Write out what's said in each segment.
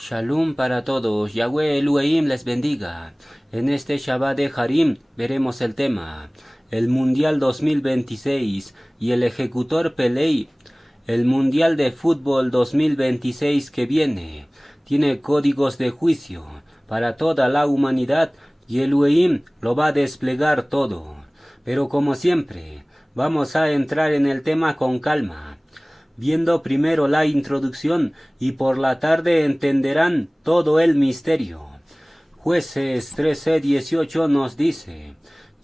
Shalom para todos, Yahweh Elohim les bendiga. En este Shabbat de Harim veremos el tema, el Mundial 2026 y el ejecutor Pelé. El Mundial de Fútbol 2026 que viene tiene códigos de juicio para toda la humanidad y Elohim lo va a desplegar todo. Pero como siempre, vamos a entrar en el tema con calma, viendo primero la introducción y por la tarde entenderán todo el misterio. Jueces 13:18 nos dice,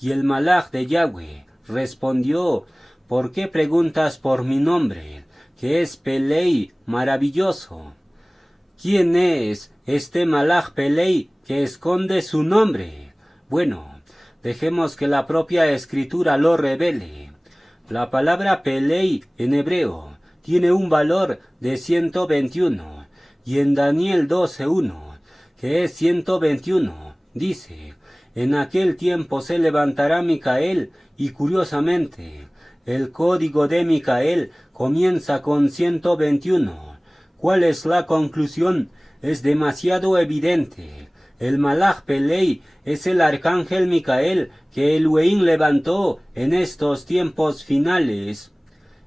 y el malaj de Yahweh respondió, ¿por qué preguntas por mi nombre, que es Pelé maravilloso? ¿Quién es este malaj Pelé que esconde su nombre? Bueno, dejemos que la propia escritura lo revele. La palabra Pelé en hebreo tiene un valor de 121, y en Daniel 12:1, que es 121, dice, en aquel tiempo se levantará Micael, y curiosamente, el código de Micael comienza con 121. ¿Cuál es la conclusión? Es demasiado evidente. El malaj Pelé es el arcángel Micael que Elohim levantó en estos tiempos finales.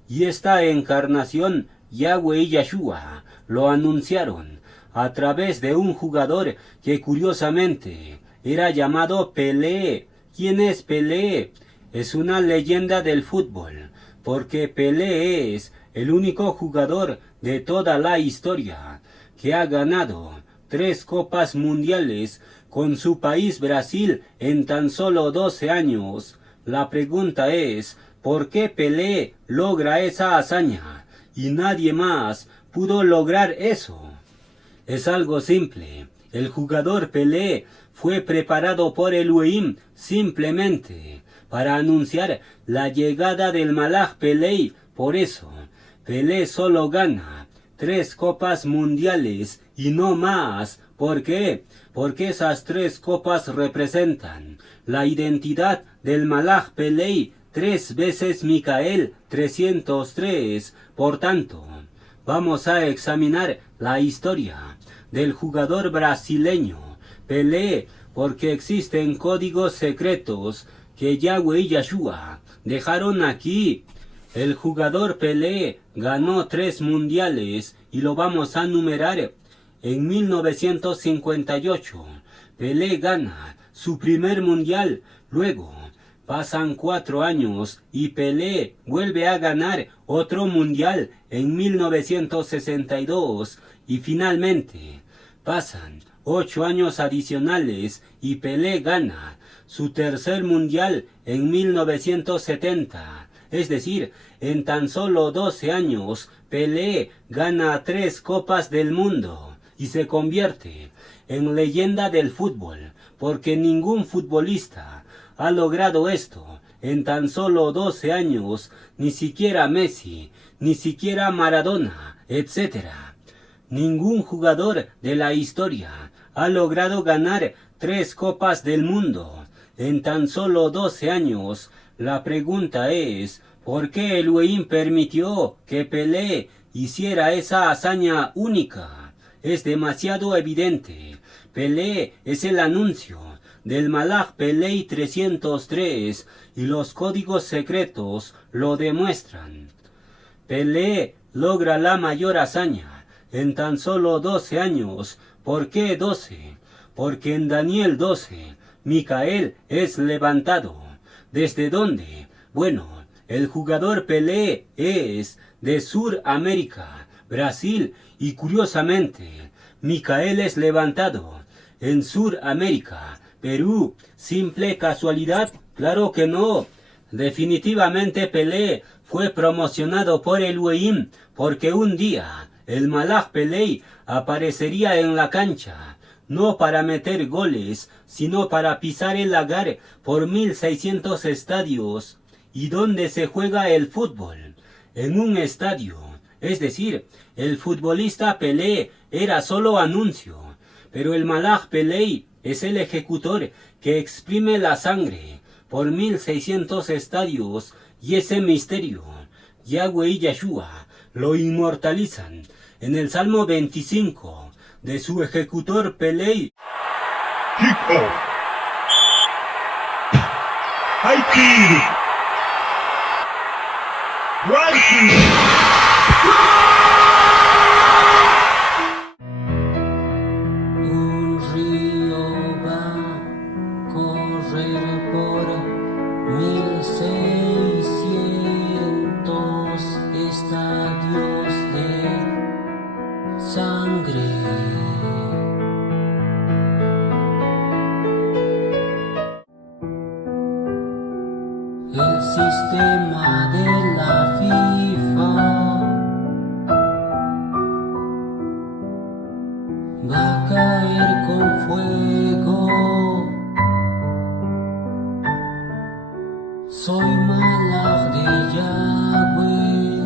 Y esta encarnación, Yahweh y Yeshua, lo anunciaron a través de un jugador que curiosamente era llamado Pelé. ¿Quién es Pelé? Es una leyenda del fútbol, porque Pelé es el único jugador de toda la historia que ha ganado 3 copas mundiales con su país Brasil en tan solo 12 años. La pregunta es, ¿por qué Pelé logra esa hazaña y nadie más pudo lograr eso? Es algo simple. El jugador Pelé fue preparado por Elohim simplemente para anunciar la llegada del malaj Pelé. Por eso, Pelé solo gana 3 copas mundiales y no más. ¿Por qué? Porque esas 3 copas representan la identidad del malaj Pelé. 3 veces Micael, 303. Por tanto, vamos a examinar la historia del jugador brasileño Pelé, porque existen códigos secretos que Yahweh y Yeshua dejaron aquí. El jugador Pelé ganó 3 mundiales y lo vamos a numerar. En 1958, Pelé gana su primer mundial. Luego pasan 4 años y Pelé vuelve a ganar otro mundial en 1962 y finalmente pasan 8 años adicionales y Pelé gana su tercer mundial en 1970. Es decir, en tan solo 12 años Pelé gana 3 copas del mundo y se convierte en leyenda del fútbol, porque ningún futbolista ha logrado esto en tan solo 12 años, ni siquiera Messi, ni siquiera Maradona, etc. Ningún jugador de la historia ha logrado ganar 3 copas del mundo en tan solo 12 años. La pregunta es, ¿por qué Elohim permitió que Pelé hiciera esa hazaña única? Es demasiado evidente. Pelé es el anuncio del malaj Pelé 303 y los códigos secretos lo demuestran. Pelé logra la mayor hazaña en tan solo 12 años. ¿Por qué 12? Porque en Daniel 12, Micael es levantado. ¿Desde dónde? Bueno, el jugador Pelé es de Suramérica, Brasil, y curiosamente, Micael es levantado en Suramérica, Perú. ¿Simple casualidad? Claro que no. Definitivamente Pelé fue promocionado por Elohim, porque un día el malaj Pelé aparecería en la cancha no para meter goles, sino para pisar el lagar por 1600 estadios. ¿Y dónde se juega el fútbol? En un estadio. Es decir, el futbolista Pelé era solo anuncio, pero el Malach Pelé es el ejecutor que exprime la sangre por 1600 estadios, y ese misterio, Yahweh y Yeshua, lo inmortalizan en el Salmo 25 de su ejecutor Pelé. Kiko. Haiti. Un río va a correr por 1600 estadios de sangre. El sistema de la FIFA va a caer con fuego. Soy Malach de Yahweh,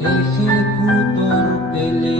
ejecutor Pelé.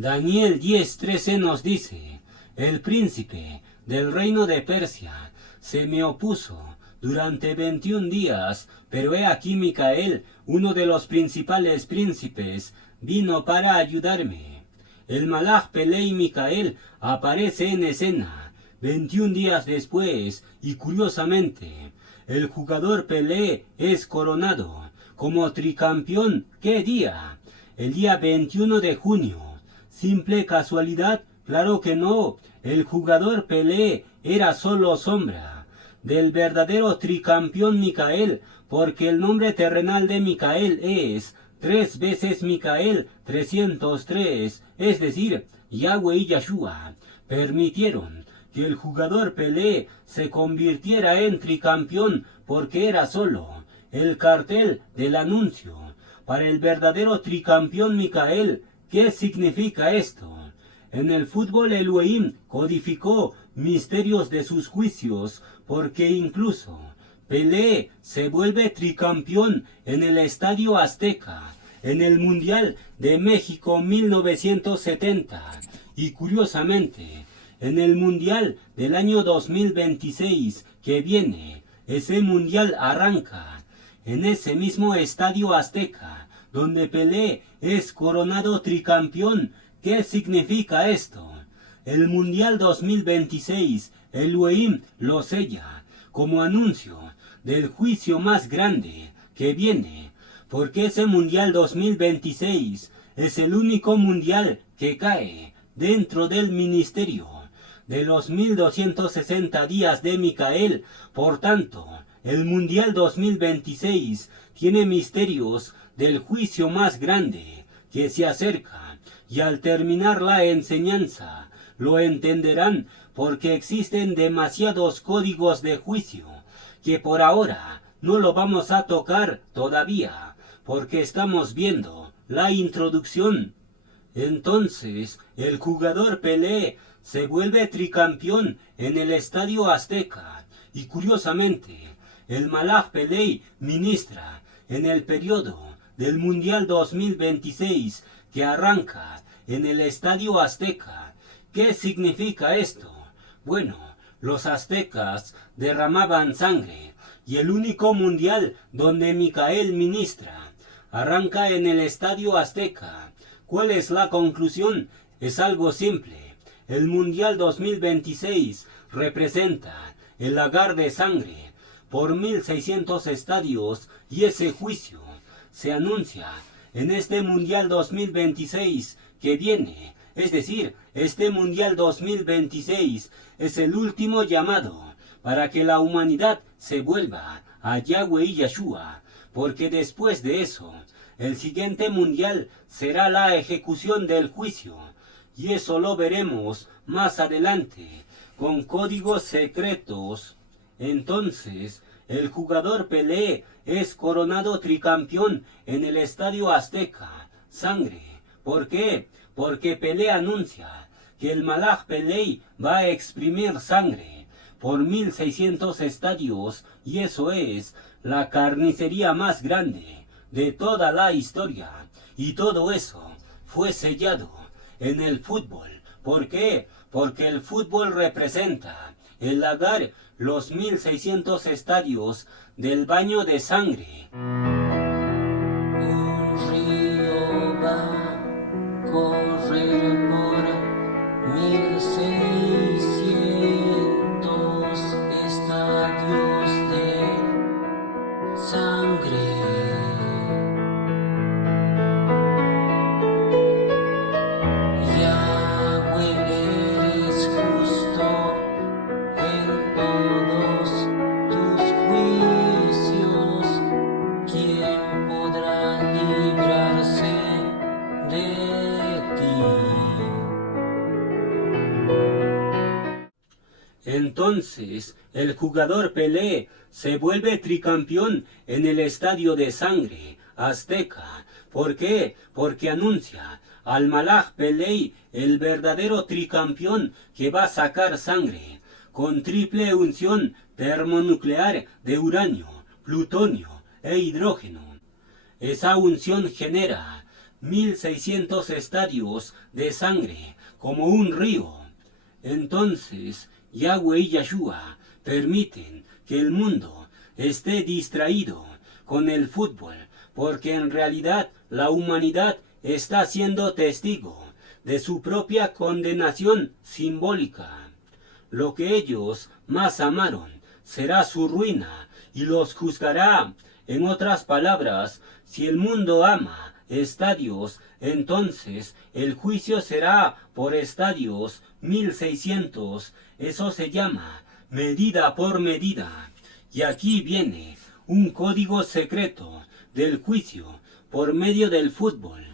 Daniel 10:13 nos dice: el príncipe del reino de Persia se me opuso durante 21 días, pero he aquí Micael, uno de los principales príncipes, vino para ayudarme. El Malach Pelé y Micael aparece en escena 21 días después, y curiosamente, el jugador Pelé es coronado como tricampeón. ¿Qué día? El día 21 de junio. ¿Simple casualidad? Claro que no. El jugador Pelé era solo sombra del verdadero tricampeón Micael, porque el nombre terrenal de Micael es 3 veces Micael 303, es decir, Yahweh y Yeshua permitieron que el jugador Pelé se convirtiera en tricampeón porque era solo el cartel del anuncio para el verdadero tricampeón Micael. ¿Qué significa esto? En el fútbol Elohim codificó misterios de sus juicios, porque incluso Pelé se vuelve tricampeón en el Estadio Azteca, en el Mundial de México 1970, y curiosamente, en el Mundial del año 2026 que viene, ese Mundial arranca en ese mismo Estadio Azteca, donde Pelé es coronado tricampeón. ¿Qué significa esto? El Mundial 2026, Elohim lo sella como anuncio del juicio más grande que viene, porque ese Mundial 2026 es el único mundial que cae dentro del ministerio de los 1260 días de Micael. Por tanto, el Mundial 2026 tiene misterios del juicio más grande que se acerca, y al terminar la enseñanza lo entenderán, porque existen demasiados códigos de juicio que por ahora no lo vamos a tocar todavía, porque estamos viendo la introducción. Entonces el jugador Pelé se vuelve tricampeón en el Estadio Azteca, y curiosamente el Malach Pelé ministra en el periodo del Mundial 2026 que arranca en el Estadio Azteca. ¿Qué significa esto? Bueno, los aztecas derramaban sangre, y el único mundial donde Micael ministra arranca en el Estadio Azteca. ¿Cuál es la conclusión? Es algo simple. El Mundial 2026 representa el lagar de sangre por 1600 estadios, y ese juicio se anuncia en este Mundial 2026 que viene. Es decir, este Mundial 2026 es el último llamado para que la humanidad se vuelva a Yahweh y Yeshua, porque después de eso El siguiente mundial será la ejecución del juicio, y eso lo veremos más adelante, con códigos secretos. Entonces, el jugador Pelé es coronado tricampeón en el Estadio Azteca. Sangre. ¿Por qué? Porque Pelé anuncia que el Malaj Pelé va a exprimir sangre por 1600 estadios, y eso es la carnicería más grande de toda la historia. Y todo eso fue sellado en el fútbol. ¿Por qué? Porque el fútbol representa el lagar los 1600 estadios del baño de sangre. Un río va a correr por 1600 estadios de sangre. Entonces, el jugador Pelé se vuelve tricampeón en el Estadio de Sangre, Azteca. ¿Por qué? Porque anuncia al Malaj Pelé, el verdadero tricampeón que va a sacar sangre, con triple unción termonuclear de uranio, plutonio e hidrógeno. Esa unción genera 1600 estadios de sangre, como un río. Entonces, Yahweh y Yeshua permiten que el mundo esté distraído con el fútbol, porque en realidad la humanidad está siendo testigo de su propia condenación simbólica. Lo que ellos más amaron será su ruina y los juzgará. En otras palabras, si el mundo ama estadios, entonces el juicio será por estadios 1600. Eso se llama medida por medida. Y aquí viene un código secreto del juicio por medio del fútbol.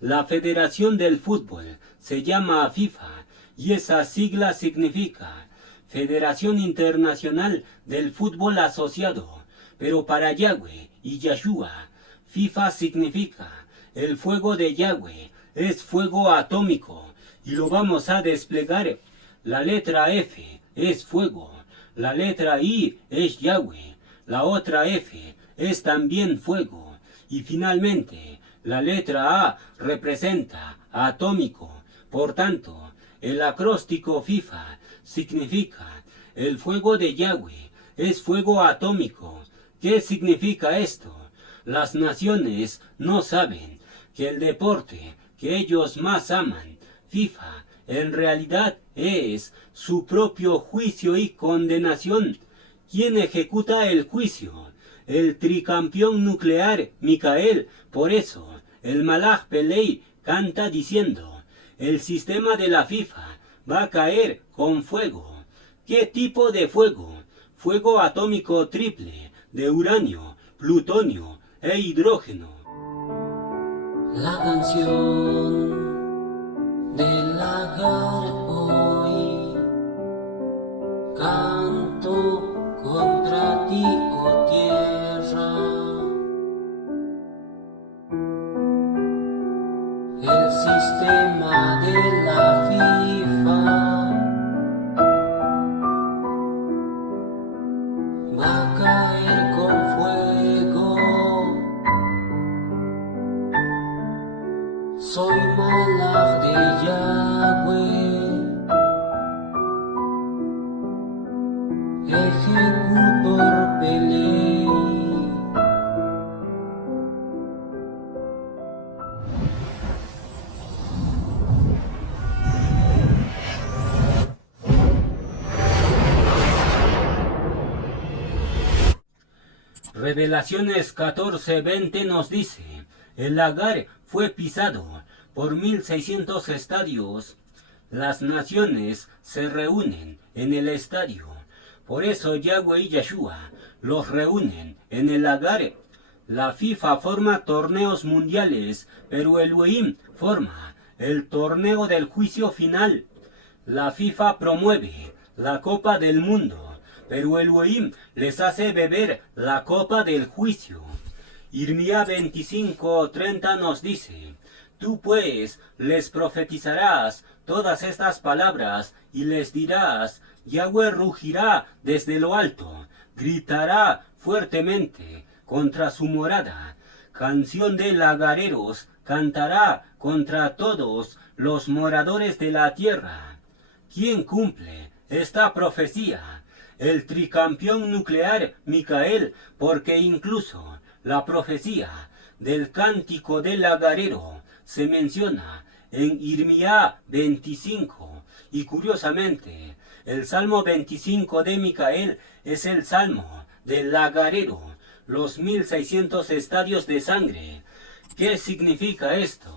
La Federación del Fútbol se llama FIFA, y esa sigla significa Federación Internacional del Fútbol Asociado. Pero para Yahweh y Yeshua, FIFA significa el fuego de Yahweh es fuego atómico, y lo vamos a desplegar. La letra F es fuego, la letra I es Yahweh, la otra F es también fuego, y finalmente la letra A representa atómico. Por tanto, el acróstico FIFA significa el fuego de Yahweh es fuego atómico. ¿Qué significa esto? Las naciones no saben que el deporte que ellos más aman, FIFA, en realidad es su propio juicio y condenación. ¿Quién ejecuta el juicio? El tricampeón nuclear Micael. Por eso el Malaj Pelé canta diciendo: el sistema de la FIFA va a caer con fuego. ¿Qué tipo de fuego? Fuego atómico triple de uranio, plutonio e hidrógeno. La canción del lagar hoy, canto contra ti, oh tierra. El sistema de la FIFA va a caer con fuego. Soy Malaj de Yahweh, ejecutor Pelé. Revelaciones 14:20 nos dice: el lagar fue pisado por 1600 estadios. Las naciones se reúnen en el estadio. Por eso Yahweh y Yeshua los reúnen en el lagar. La FIFA forma torneos mundiales, pero el UEIM forma el torneo del juicio final. La FIFA promueve la Copa del Mundo, pero el UEIM les hace beber la Copa del Juicio. Irmía 25:30 nos dice: tú pues les profetizarás todas estas palabras y les dirás: Yahweh rugirá desde lo alto, gritará fuertemente contra su morada, canción de lagareros cantará contra todos los moradores de la tierra. ¿Quién cumple esta profecía? El tricampeón nuclear Micael, porque incluso la profecía del cántico del lagarero se menciona en Irmía 25, y curiosamente el Salmo 25 de Micael es el Salmo del lagarero, los 1600 estadios de sangre. ¿Qué significa esto?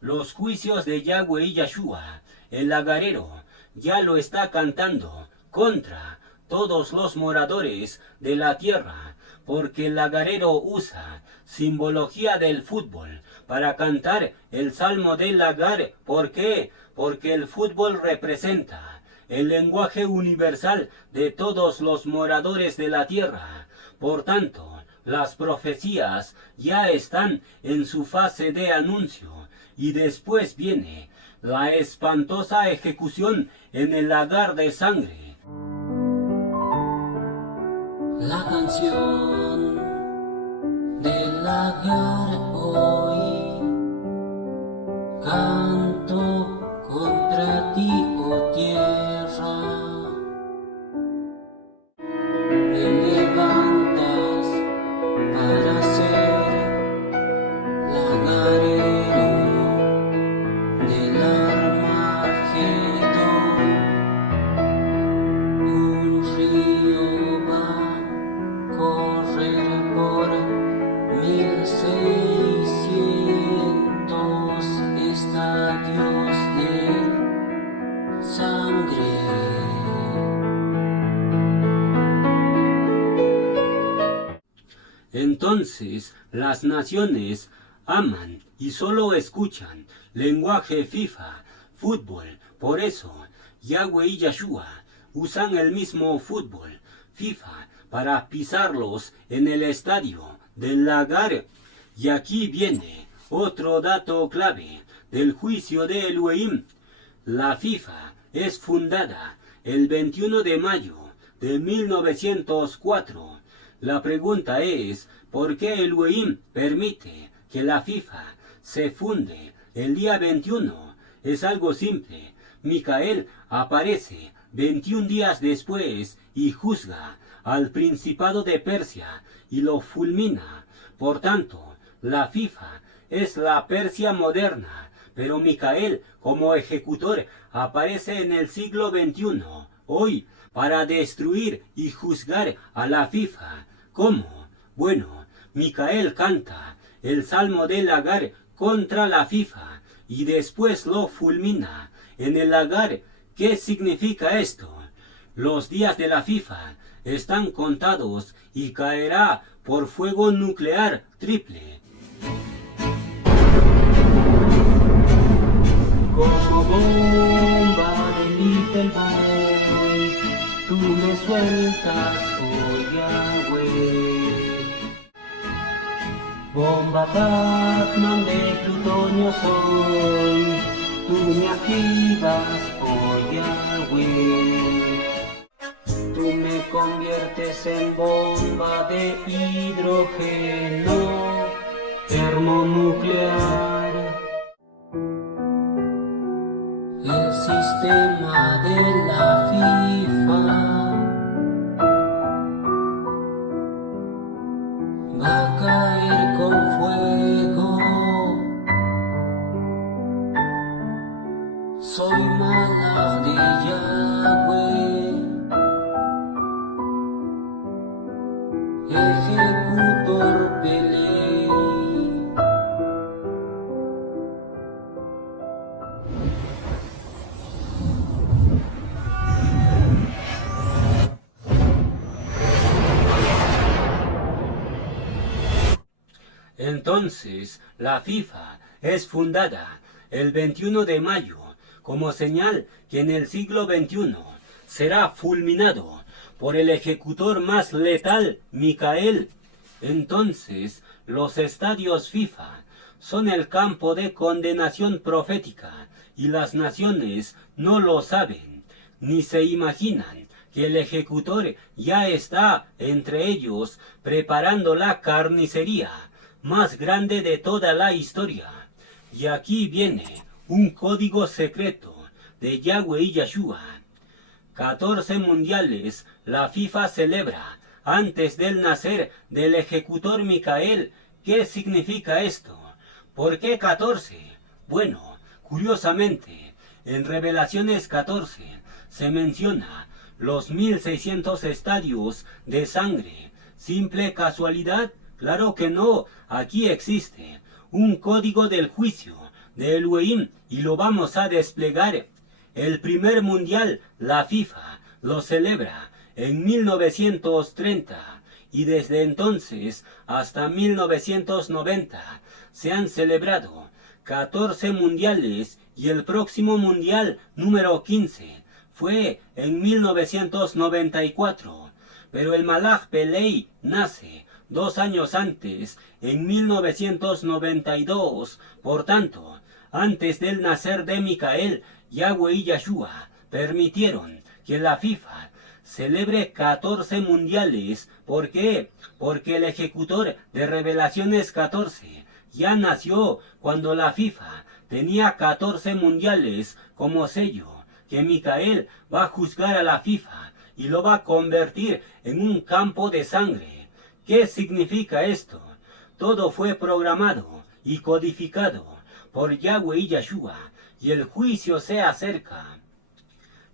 Los juicios de Yahweh y Yahshua, el lagarero, ya lo está cantando contra todos los moradores de la tierra, porque el lagarero usa simbología del fútbol para cantar el Salmo del lagar. ¿Por qué? Porque el fútbol representa el lenguaje universal de todos los moradores de la tierra. Por tanto, las profecías ya están en su fase de anuncio, y después viene la espantosa ejecución en el lagar de sangre. La canción del lagar hoy, canto contra ti, oh tierra. Te levantas para ser lagarero del Armagedón. Un río va a correr por 1600 estadios de sangre. Entonces las naciones aman y solo escuchan lenguaje FIFA, fútbol. Por eso Yahweh y Yahshua usan el mismo fútbol, FIFA, para pisarlos en el estadio del lagar. Y aquí viene otro dato clave del juicio de Elohim. La FIFA es fundada el 21 de mayo de 1904. La pregunta es: ¿por qué Elohim permite que la FIFA se funde el día 21? Es algo simple. Micael aparece 21 días después y juzga al Principado de Persia y lo fulmina. Por tanto, la FIFA es la Persia moderna, pero Micael como ejecutor aparece en el siglo XXI, hoy, para destruir y juzgar a la FIFA. ¿Cómo? Bueno, Micael canta el Salmo del lagar contra la FIFA y después lo fulmina en el lagar. ¿Qué significa esto? Los días de la FIFA están contados y caerá por fuego nuclear triple. Como bomba de Little Boy, tú me sueltas, oh Yahweh. Bomba Batman de plutonio soy, tú me activas, oh Yahweh. Tú me conviertes en bomba de hidrógeno termonuclear. El sistema de la FIFA va a caer con fuego. Soy malach de Yahweh, ejecutor Pelei. Entonces, la FIFA es fundada el 21 de mayo como señal que en el siglo XXI será fulminado por el ejecutor más letal, Micael. Entonces, los estadios FIFA son el campo de condenación profética y las naciones no lo saben, ni se imaginan que el ejecutor ya está entre ellos preparando la carnicería más grande de toda la historia. Y aquí viene un código secreto de Yahweh y Yeshua. 14 mundiales la FIFA celebra antes del nacer del ejecutor Micael. ¿Qué significa esto? ¿Por qué 14? Bueno, curiosamente, en Revelaciones 14 se menciona los 1600 estadios de sangre. ¿Simple casualidad? Claro que no. Aquí existe un código del juicio de Elohim y lo vamos a desplegar. El primer mundial, la FIFA lo celebra en 1930 y desde entonces hasta 1990 se han celebrado 14 mundiales y el próximo mundial número 15 fue en 1994. Pero el Malach Pelei nace 2 años antes, en 1992. Por tanto, antes del nacer de Micael, Yahweh y Yeshua permitieron que la FIFA celebre 14 mundiales. ¿Por qué? Porque el ejecutor de Revelaciones 14 ya nació cuando la FIFA tenía 14 mundiales como sello, que Micael va a juzgar a la FIFA y lo va a convertir en un campo de sangre. ¿Qué significa esto? Todo fue programado y codificado por Yahweh y Yeshua, y el juicio se acerca.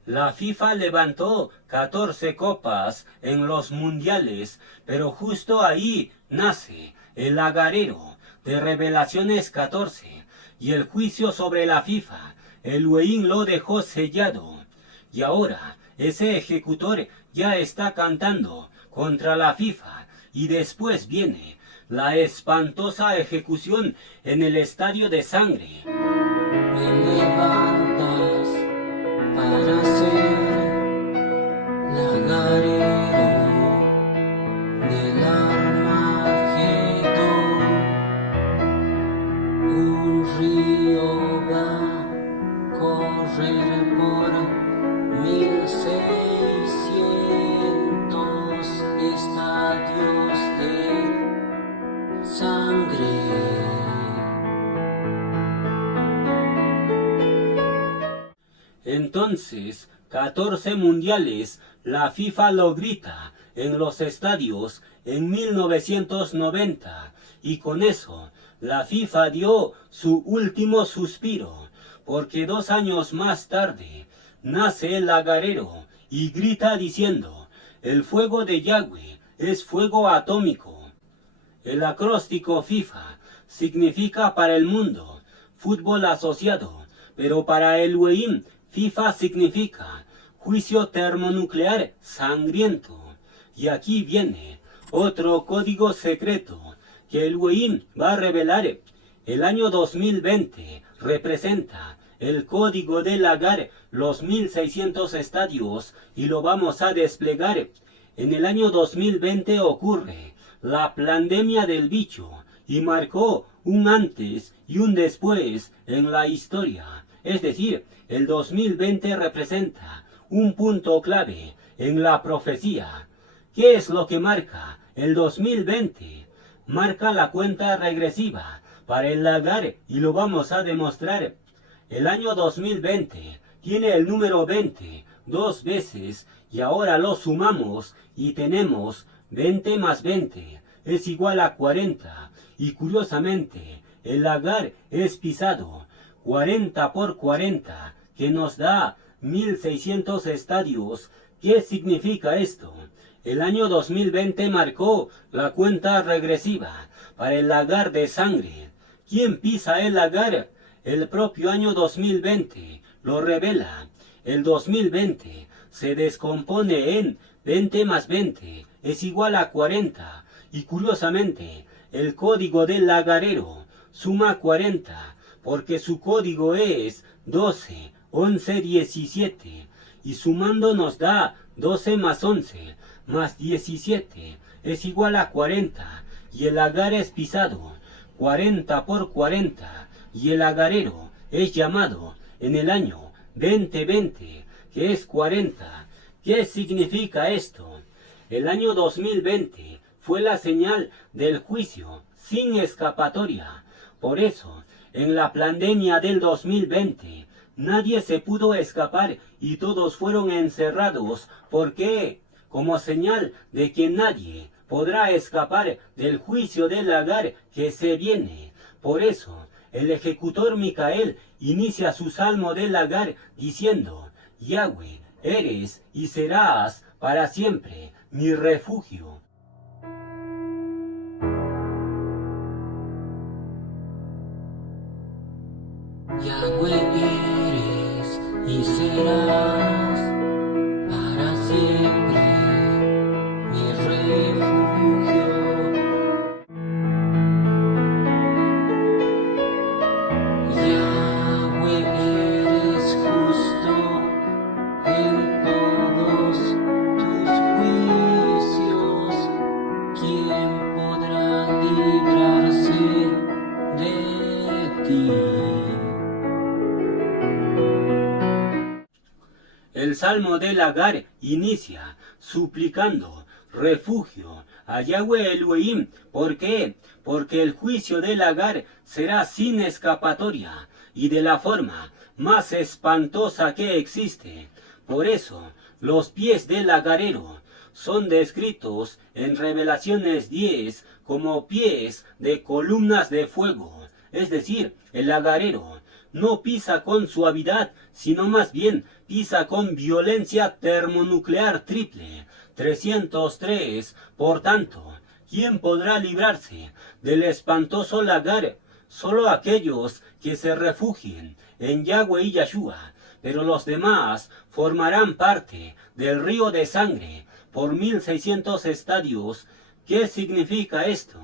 La FIFA levantó 14 copas en los mundiales, pero justo ahí nace el agarero de Revelaciones 14, y el juicio sobre la FIFA, Elohim lo dejó sellado. Y ahora ese ejecutor ya está cantando contra la FIFA, y después viene la espantosa ejecución en el estadio de sangre. Me levantas para ser lagarero del Armagedón. Un río va a correr por 1600 estadios de sangre. Entonces, 14 mundiales, la FIFA lo grita en los estadios en 1990, y con eso la FIFA dio su último suspiro, porque 2 años más tarde nace el agarero y grita diciendo: el fuego de Yahweh es fuego atómico. El acróstico FIFA significa para el mundo, fútbol asociado, pero para Elohim, FIFA significa juicio termonuclear sangriento. Y aquí viene otro código secreto que Elohim va a revelar. El año 2020 representa el código del Agar, los 1600 estadios, y lo vamos a desplegar. En el año 2020 ocurre la pandemia del bicho y marcó un antes y un después en la historia. Es decir, el 2020 representa un punto clave en la profecía. ¿Qué es lo que marca el 2020? Marca la cuenta regresiva para el Agar y lo vamos a demostrar. El año 2020 tiene el número 20 2 veces y ahora lo sumamos y tenemos 20 más 20 es igual a 40. Y curiosamente, el Agar es pisado 40 por 40, que nos da 1600 estadios. ¿Qué significa esto? El año 2020 marcó la cuenta regresiva para el Agar de sangre. ¿Quién pisa el Agar? El propio año 2020 lo revela. El 2020 se descompone en 20 más 20 es igual a 40. Y curiosamente, el código del lagarero suma 40, porque su código es 12, 11, 17, y sumando nos da 12 más 11, más 17, es igual a 40, y el lagar es pisado, 40 por 40, y el lagarero es llamado en el año 2020, que es 40. ¿Qué significa esto? El año 2020 fue la señal del juicio sin escapatoria. Por eso, en la pandemia del 2020, nadie se pudo escapar y todos fueron encerrados. ¿Por qué? Como señal de que nadie podrá escapar del juicio del lagar que se viene. Por eso, el ejecutor Micael inicia su salmo del lagar diciendo: Yahweh, eres y serás para siempre mi refugio. Yahweh eres y serás para siempre mi refugio. Yahweh eres justo en todos tus juicios. ¿Quién podrá librarse de ti? El salmo del lagar inicia suplicando refugio a Yahweh Elohim. ¿Por qué? Porque el juicio del lagar será sin escapatoria y de la forma más espantosa que existe. Por eso, los pies del lagarero son descritos en Revelaciones 10 como pies de columnas de fuego. Es decir, el lagarero no pisa con suavidad, sino más bien pisa con violencia termonuclear triple, 303. Por tanto, ¿quién podrá librarse del espantoso lagar? Solo aquellos que se refugien en Yahweh y Yahshua, pero los demás formarán parte del río de sangre por 1600 estadios. ¿Qué significa esto?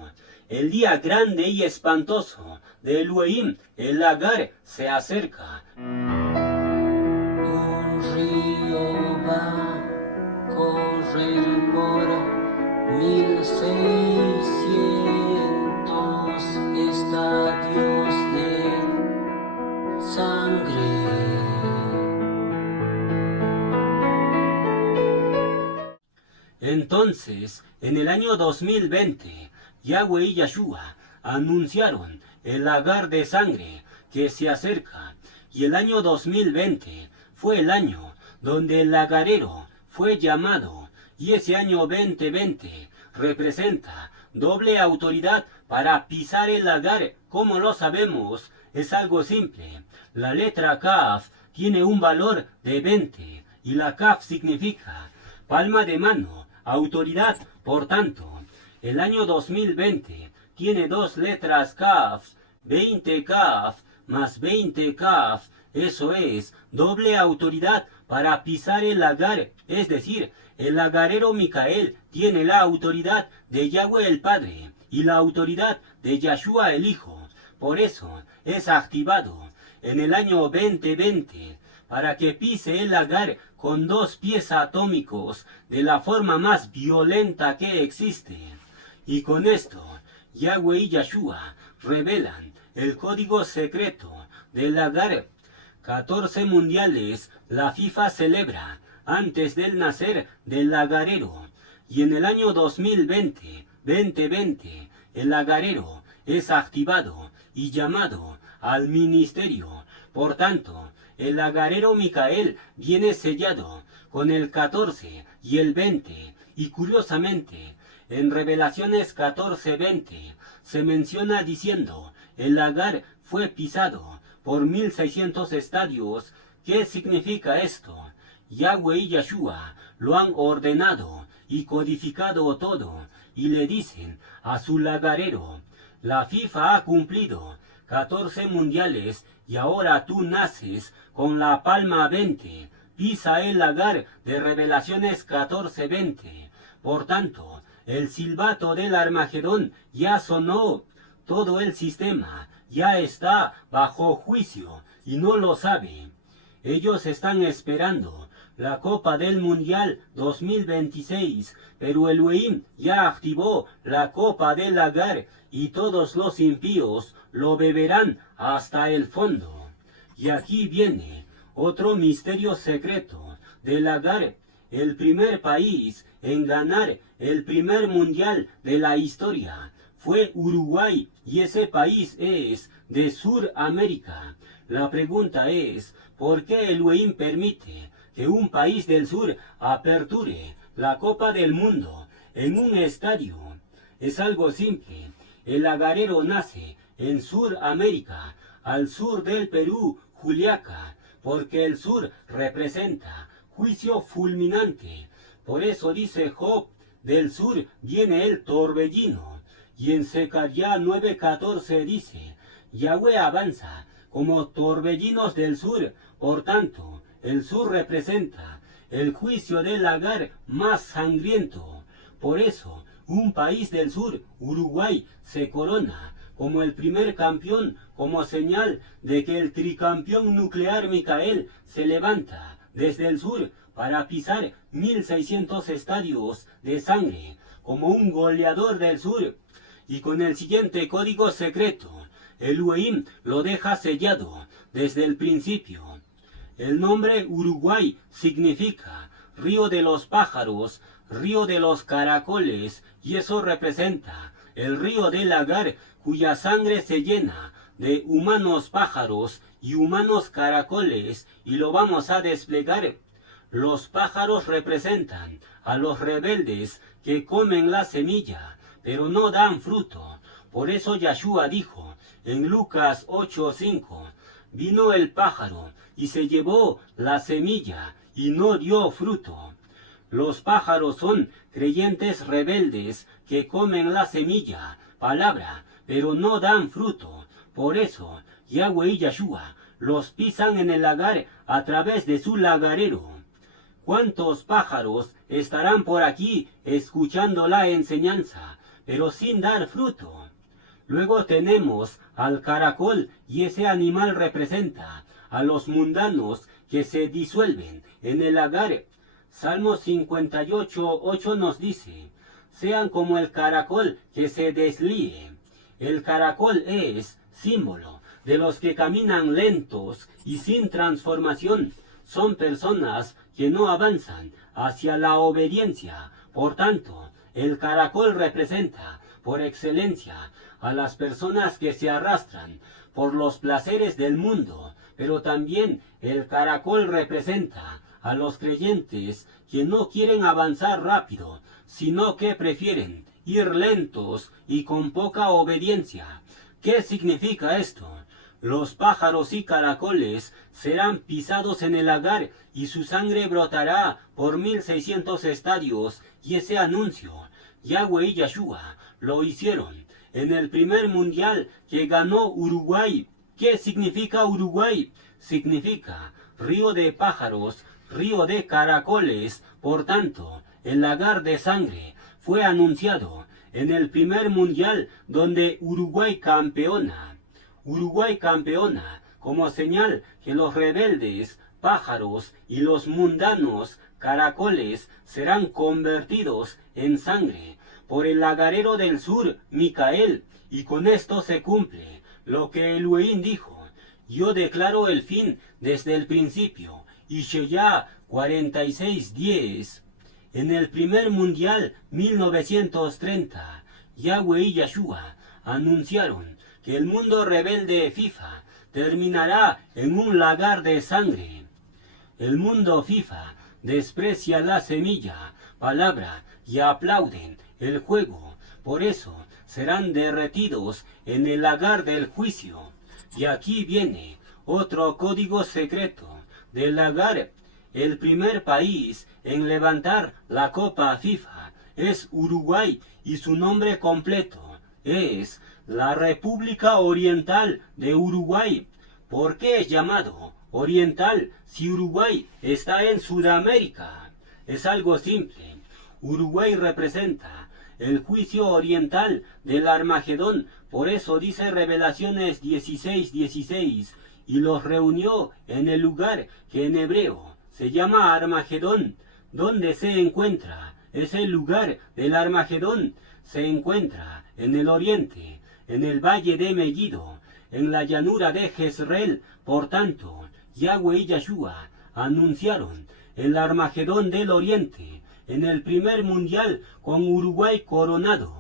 El día grande y espantoso de Elohim, el lagar, se acerca. Un río va a correr por 1600 estadios de sangre. Entonces, en el año 2020, Yahweh y Yahshua anunciaron el lagar de sangre que se acerca, y el año 2020 fue el año donde el lagarero fue llamado, y ese año 2020 representa doble autoridad para pisar el lagar. ¿Cómo lo sabemos? Es algo simple. La letra Kaf tiene un valor de 20 y la Kaf significa palma de mano, autoridad. Por tanto, el año 2020 tiene dos letras Kaf, 20 Kaf más 20 Kaf. Eso es doble autoridad para pisar el lagar. Es decir, el lagarero Micael tiene la autoridad de Yahweh el Padre y la autoridad de Yahshua el Hijo. Por eso es activado en el año 2020 para que pise el lagar con dos pies atómicos de la forma más violenta que existe. Y con esto, Yahweh y Yahshua revelan el código secreto del lagar. 14 mundiales la FIFA celebra antes del nacer del lagarero. Y en el año 2020, el lagarero es activado y llamado al ministerio. Por tanto, el lagarero Micael viene sellado con el 14 y el 20. Y curiosamente, en Revelaciones 14:20 se menciona diciendo: el lagar fue pisado por 1600 estadios. ¿Qué significa esto? Yahweh y Yahshua lo han ordenado y codificado todo, y le dicen a su lagarero: la FIFA ha cumplido 14 mundiales y ahora tú naces con la palma 20. Pisa el lagar de Revelaciones 14:20. Por tanto, El silbato del Armagedón ya sonó. Todo el sistema ya está bajo juicio y no lo sabe. Ellos están esperando la Copa del Mundial 2026, pero Elohim ya activó la Copa del Lagar y todos los impíos lo beberán hasta el fondo. Y aquí viene otro misterio secreto del Lagar, el primer país en ganar el primer mundial de la historia. Fue Uruguay y ese país es de Sudamérica. La pregunta es, ¿por qué Elohim permite que un país del sur aperture la Copa del Mundo en un estadio? Es algo simple. El lagarero nace en Sudamérica, al sur del Perú, Juliaca, porque el sur representa juicio fulminante. Por eso dice Job, del sur viene el torbellino. Y en Zacarías 9:14 dice, Yahweh avanza como torbellinos del sur. Por tanto, el sur representa el juicio del lagar más sangriento. Por eso, un país del sur, Uruguay, se corona como el primer campeón, como señal de que el tricampeón nuclear Micael se levanta desde el sur para pisar 1600 estadios de sangre, como un goleador del sur. Y con el siguiente código secreto, Elohim lo deja sellado desde el principio. El nombre Uruguay significa río de los pájaros, río de los caracoles, y eso representa el río del lagar cuya sangre se llena de humanos pájaros y humanos caracoles, y lo vamos a desplegar. Los pájaros representan a los rebeldes que comen la semilla, pero no dan fruto. Por eso Yahshua dijo en Lucas 8:5, vino el pájaro y se llevó la semilla y no dio fruto. Los pájaros son creyentes rebeldes que comen la semilla, palabra, pero no dan fruto. Por eso Yahweh y Yahshua los pisan en el lagar a través de su lagarero. ¿Cuántos pájaros estarán por aquí escuchando la enseñanza, pero sin dar fruto? Luego tenemos al caracol, y ese animal representa a los mundanos que se disuelven en el lagar. Salmo 58:8 nos dice, sean como el caracol que se deslíe. El caracol es símbolo de los que caminan lentos y sin transformación. Son personas que no avanzan hacia la obediencia. Por tanto, el caracol representa por excelencia a las personas que se arrastran por los placeres del mundo, pero también el caracol representa a los creyentes que no quieren avanzar rápido, sino que prefieren ir lentos y con poca obediencia. ¿Qué significa esto? Los pájaros y caracoles serán pisados en el lagar y su sangre brotará por 1600 estadios, y ese anuncio Yahweh y Yahshua lo hicieron en el primer mundial que ganó Uruguay. ¿Qué significa Uruguay? Significa río de pájaros, río de caracoles. Por tanto, el lagar de sangre fue anunciado en el primer mundial donde Uruguay campeona. Uruguay campeona como señal que los rebeldes, pájaros y los mundanos, caracoles, serán convertidos en sangre por el lagarero del sur, Micael, y con esto se cumple lo que Elohim dijo. Yo declaro el fin desde el principio. Ishaya 46:10. En el primer mundial 1930, Yahweh y Yahshua anunciaron que el mundo rebelde FIFA terminará en un lagar de sangre. El mundo FIFA desprecia la semilla, palabra, y aplauden el juego. Por eso serán derretidos en el lagar del juicio. Y aquí viene otro código secreto del lagar. El primer país en levantar la Copa FIFA es Uruguay, y su nombre completo es la República Oriental de Uruguay. ¿Por qué es llamado oriental si Uruguay está en Sudamérica? Es algo simple. Uruguay representa el juicio oriental del Armagedón. Por eso dice Revelaciones 16:16, y los reunió en el lugar que en hebreo se llama Armagedón. ¿Dónde se encuentra? Ese lugar del Armagedón se encuentra en el oriente, en el valle de Megiddo, en la llanura de Jezreel. Por tanto, Yahweh y Yahshua anunciaron el Armagedón del oriente en el primer mundial con Uruguay coronado.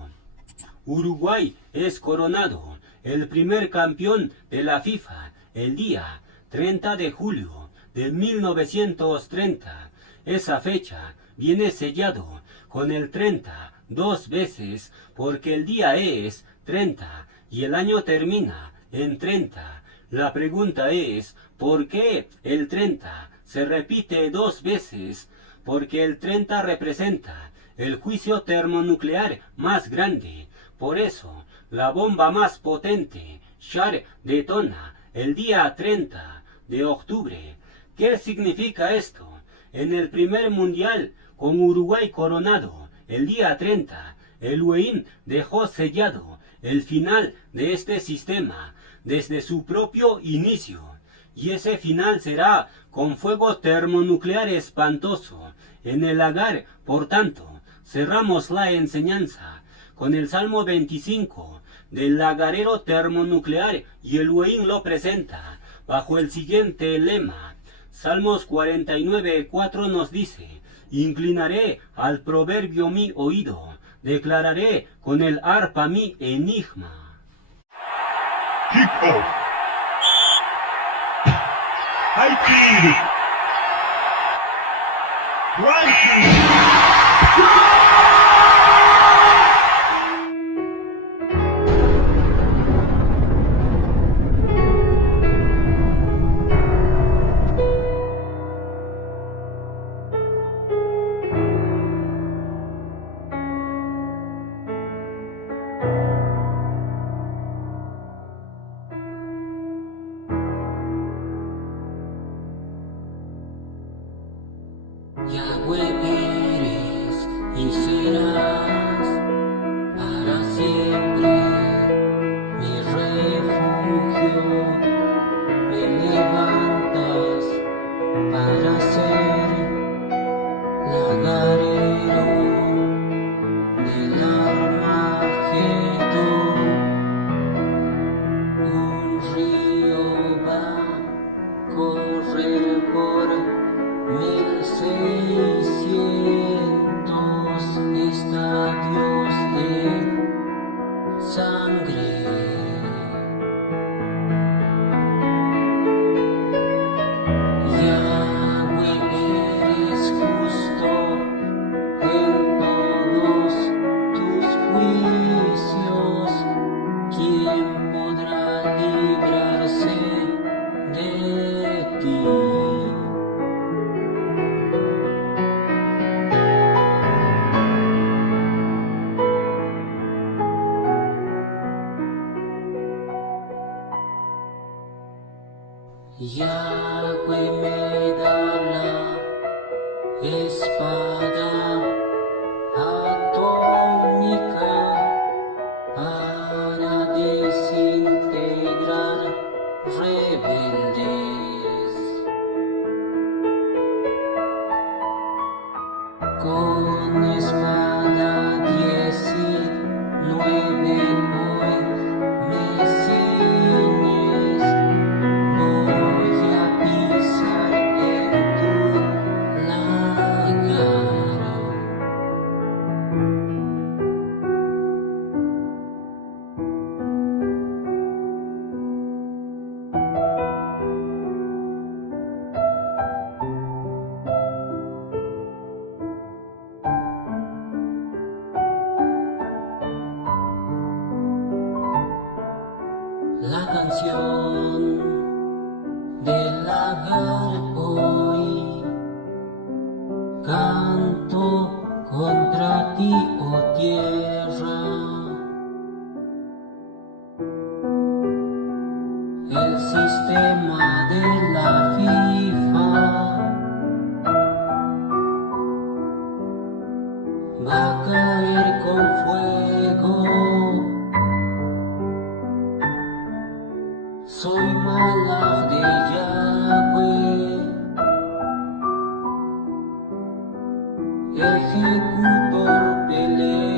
Uruguay es coronado el primer campeón de la FIFA el día 30 de julio de 1930. Esa fecha viene sellado con el 30 dos veces porque el día es 30 y el año termina en 30. La pregunta es, ¿por qué el 30 se repite dos veces? Porque el 30 representa el juicio termonuclear más grande. Por eso, la bomba más potente, Shar, detona el día 30 de octubre. ¿Qué significa esto? En el primer mundial, con Uruguay coronado, el día 30, Elohim dejó sellado el final de este sistema desde su propio inicio. Y ese final será con fuego termonuclear espantoso en el lagar. Por tanto, cerramos la enseñanza con el Salmo 25 del lagarero termonuclear, y Elohim lo presenta bajo el siguiente lema. Salmos 49:4 nos dice: inclinaré al proverbio mi oído, declararé con el arpa mi enigma. Kickoff. High kick. Right kick. Yahweh eres y serás para siempre mi refugio. Me levantas para ser lagarero del Armagedón. Un río va a correr por 1600 estadios de sangre. Yahweh eres justo en todos tus juicios. ¿Quién podrá librarse de ti? Yahweh me da la espada atómica para desintegrar rebeldes. Con espada 19 hoy me ciñes. Voy a pisar en tu lagar. La canción del lagar hoy, canto contra ti, oh tierra. El sistema de la FIFA va a caer con fuego. ejecutor Pelé.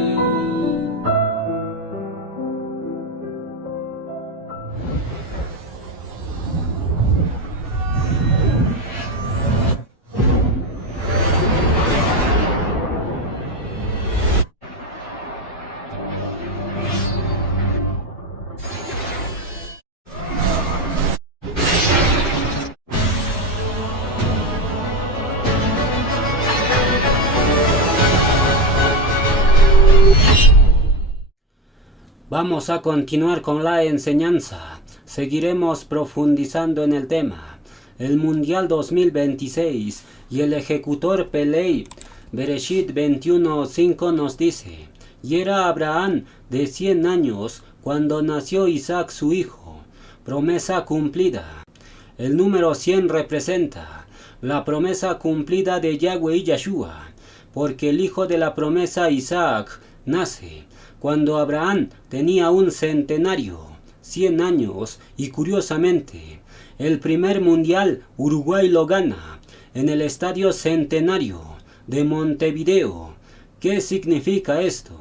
Vamos a continuar con la enseñanza. Seguiremos profundizando en el tema. El Mundial 2026 y el ejecutor Pelé. Bereshit 21:5 nos dice: y era Abraham de 100 años cuando nació Isaac su hijo. Promesa cumplida. El número 100 representa la promesa cumplida de Yahweh y Yeshua, porque el hijo de la promesa Isaac nace cuando Abraham tenía un centenario, 100 años, y curiosamente, el primer mundial Uruguay lo gana en el Estadio Centenario de Montevideo. ¿Qué significa esto?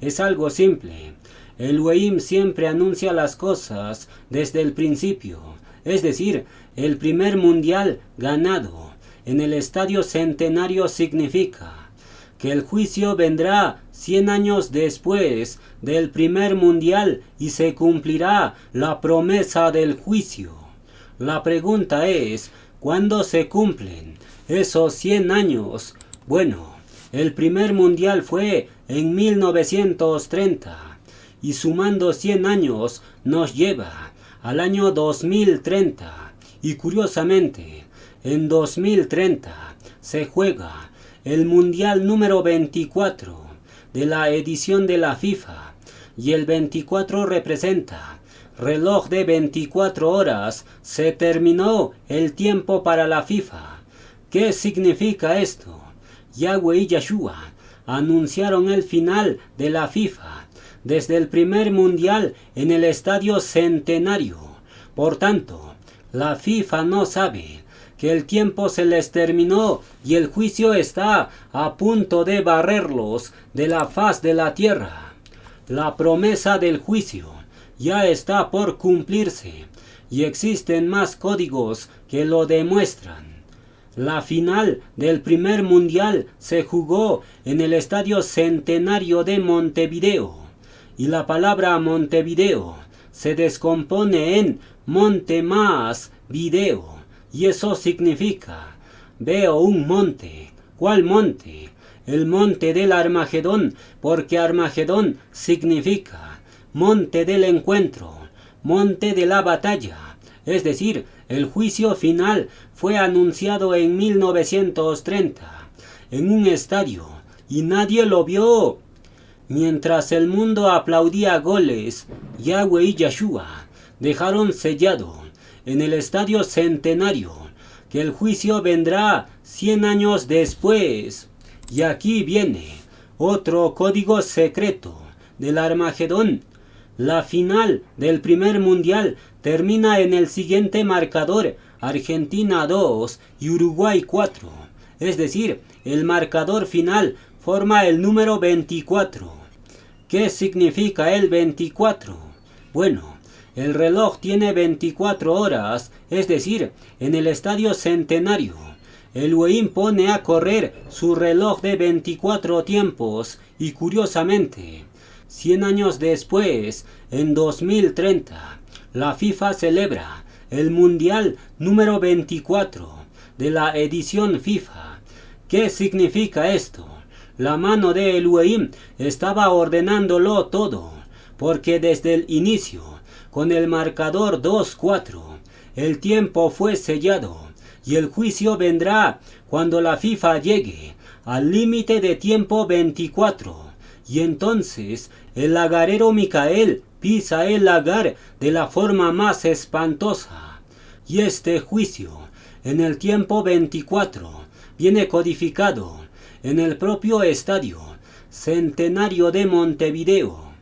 Es algo simple. El Elohim siempre anuncia las cosas desde el principio, es decir, el primer mundial ganado en el Estadio Centenario significa que el juicio vendrá 100 años después del primer mundial y se cumplirá la promesa del juicio. La pregunta es, ¿cuándo se cumplen esos 100 años? Bueno, el primer mundial fue en 1930 y sumando 100 años nos lleva al año 2030 y curiosamente en 2030 se juega el Mundial número 24 de la edición de la FIFA, y el 24 representa reloj de 24 horas, se terminó el tiempo para la FIFA. ¿Qué significa esto? Yahweh y Yeshua anunciaron el final de la FIFA desde el primer mundial en el Estadio Centenario. Por tanto, la FIFA no sabe que el tiempo se les terminó y el juicio está a punto de barrerlos de la faz de la tierra. La promesa del juicio ya está por cumplirse y existen más códigos que lo demuestran. La final del primer mundial se jugó en el Estadio Centenario de Montevideo y la palabra Montevideo se descompone en monte más video. Y eso significa, veo un monte. ¿Cuál monte? El monte del Armagedón, porque Armagedón significa monte del encuentro, monte de la batalla. Es decir, el juicio final fue anunciado en 1930 en un estadio y nadie lo vio. Mientras el mundo aplaudía goles, Yahweh y Yeshua dejaron sellado en el Estadio Centenario que el juicio vendrá 100 años después. Y aquí viene otro código secreto del Armagedón. La final del primer mundial termina en el siguiente marcador: Argentina 2 y Uruguay 4. Es decir, el marcador final forma el número 24. ¿Qué significa el 24? Bueno, el reloj tiene 24 horas, es decir, en el Estadio Centenario, el Elohim pone a correr su reloj de 24 tiempos y curiosamente, 100 años después, en 2030, la FIFA celebra el Mundial número 24 de la edición FIFA. ¿Qué significa esto? La mano de Elohim estaba ordenándolo todo, porque desde el inicio, con el marcador 2-4, el tiempo fue sellado y el juicio vendrá cuando la FIFA llegue al límite de tiempo 24. Y entonces el lagarero Micael pisa el lagar de la forma más espantosa. Y este juicio en el tiempo 24 viene codificado en el propio Estadio Centenario de Montevideo.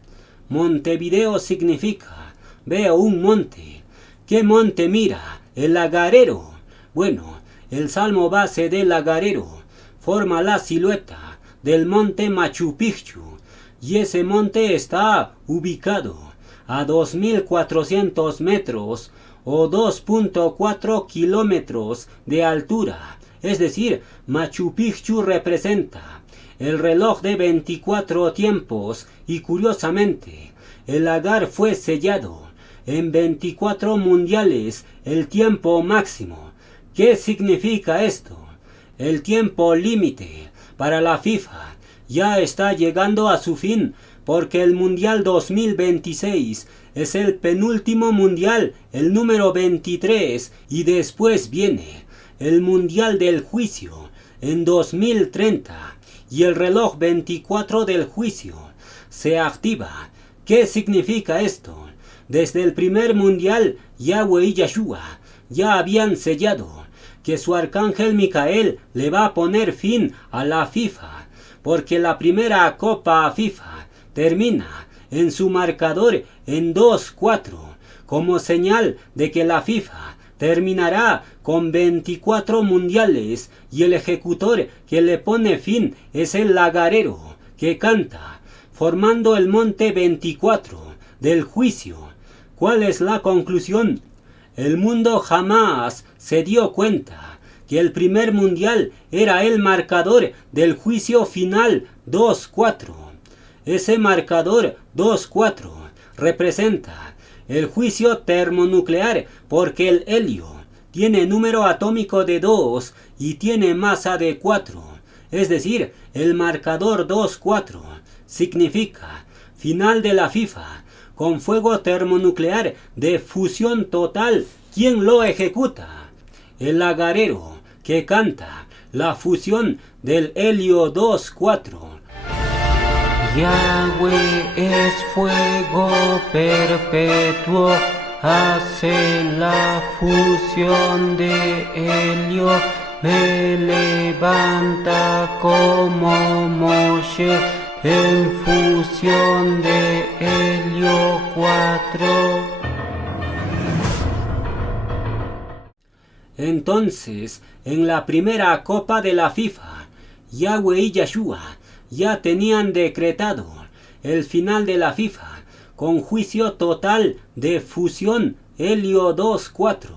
Montevideo significa, veo un monte. ¿Qué monte mira? El lagarero. Bueno, el salmo base del lagarero forma la silueta del monte Machu Picchu, y ese monte está ubicado a 2.400 metros o 2.4 kilómetros de altura. Es decir, Machu Picchu representa el reloj de 24 tiempos y curiosamente el lagar fue sellado en 24 mundiales el tiempo máximo. ¿Qué significa esto? El tiempo límite para la FIFA ya está llegando a su fin porque el Mundial 2026 es el penúltimo mundial, el número 23, y después viene el Mundial del Juicio en 2030 y el reloj 24 del juicio se activa. ¿Qué significa esto? Desde el primer mundial, Yahweh y Yeshua ya habían sellado que su arcángel Micael le va a poner fin a la FIFA, porque la primera Copa FIFA termina en su marcador en 2-4, como señal de que la FIFA terminará con 24 mundiales y el ejecutor que le pone fin es el lagarero que canta, formando el monte 24 del juicio. ¿Cuál es la conclusión? El mundo jamás se dio cuenta que el primer mundial era el marcador del juicio final 2-4. Ese marcador 2-4 representa el juicio termonuclear porque el helio tiene número atómico de 2 y tiene masa de 4. Es decir, el marcador 2-4 significa final de la FIFA con fuego termonuclear de fusión total. ¿Quién lo ejecuta? El lagarero que canta la fusión del helio 2-4. Yahweh es fuego perpetuo, hace la fusión de helio, me levanta como Moshe en fusión de helio 4. Entonces, en la primera Copa de la FIFA, Yahweh y Yeshua ya tenían decretado el final de la FIFA con juicio total de fusión helio 2-4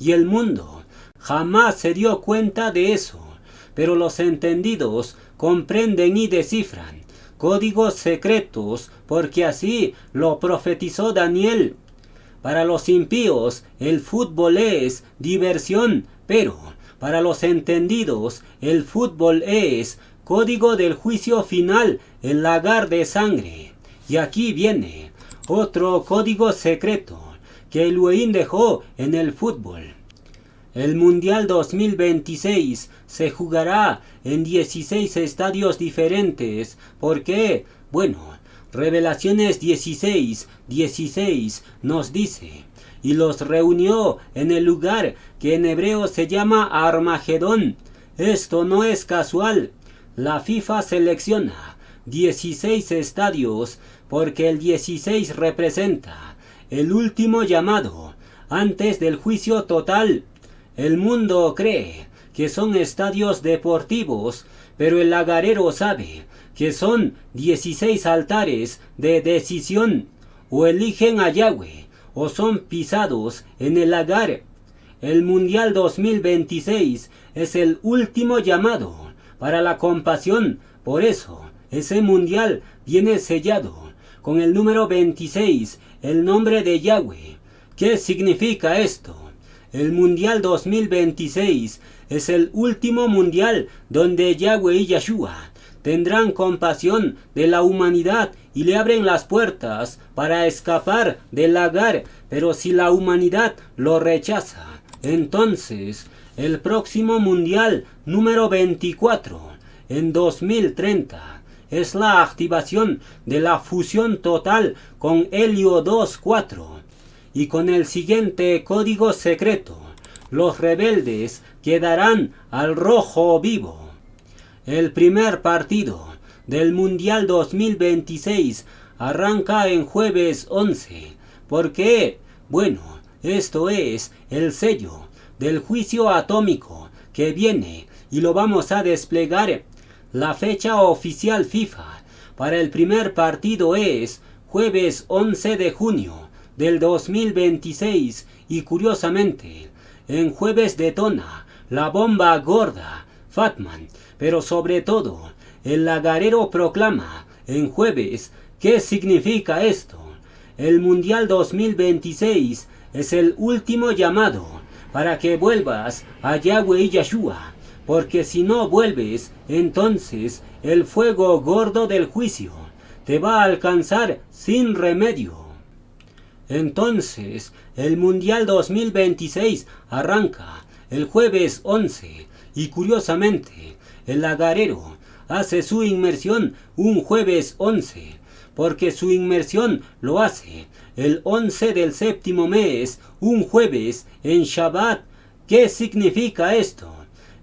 y el mundo jamás se dio cuenta de eso, pero los entendidos comprenden y descifran códigos secretos porque así lo profetizó Daniel. Para los impíos el fútbol es diversión, pero para los entendidos el fútbol es código del juicio final, el lagar de sangre. Y aquí viene otro código secreto que Elohim dejó en el fútbol. El Mundial 2026 se jugará en 16 estadios diferentes. ¿Por qué? Bueno, Revelaciones 16:16 nos dice: y los reunió en el lugar que en hebreo se llama Armagedón. Esto no es casual. La FIFA selecciona 16 estadios porque el 16 representa el último llamado antes del juicio total. El mundo cree que son estadios deportivos, pero el lagarero sabe que son 16 altares de decisión. O eligen a Yahweh o son pisados en el lagar. El Mundial 2026 es el último llamado para la compasión. Por eso, ese mundial viene sellado con el número 26, el nombre de Yahweh. ¿Qué significa esto? El Mundial 2026 es el último mundial donde Yahweh y Yeshua tendrán compasión de la humanidad y le abren las puertas para escapar del lagar. Pero si la humanidad lo rechaza, entonces el próximo mundial número 24 en 2030 es la activación de la fusión total con helio 2-4 y con el siguiente código secreto: los rebeldes quedarán al rojo vivo. El primer partido del Mundial 2026 arranca en jueves 11. ¿Por qué? Bueno, esto es el sello del juicio atómico que viene y lo vamos a desplegar. La fecha oficial FIFA para el primer partido es jueves 11 de junio del 2026 y curiosamente, en jueves detona la bomba gorda, Fatman, pero sobre todo, el lagarero proclama en jueves ¿qué significa esto? El Mundial 2026 es el último llamado para que vuelvas a Yahweh y Yeshua, porque si no vuelves, entonces el fuego gordo del juicio te va a alcanzar sin remedio. Entonces, el Mundial 2026 arranca el jueves 11 y curiosamente, el lagarero hace su inmersión un jueves 11, porque su inmersión lo hace el 11 del séptimo mes, un jueves en Shabbat. ¿Qué significa esto?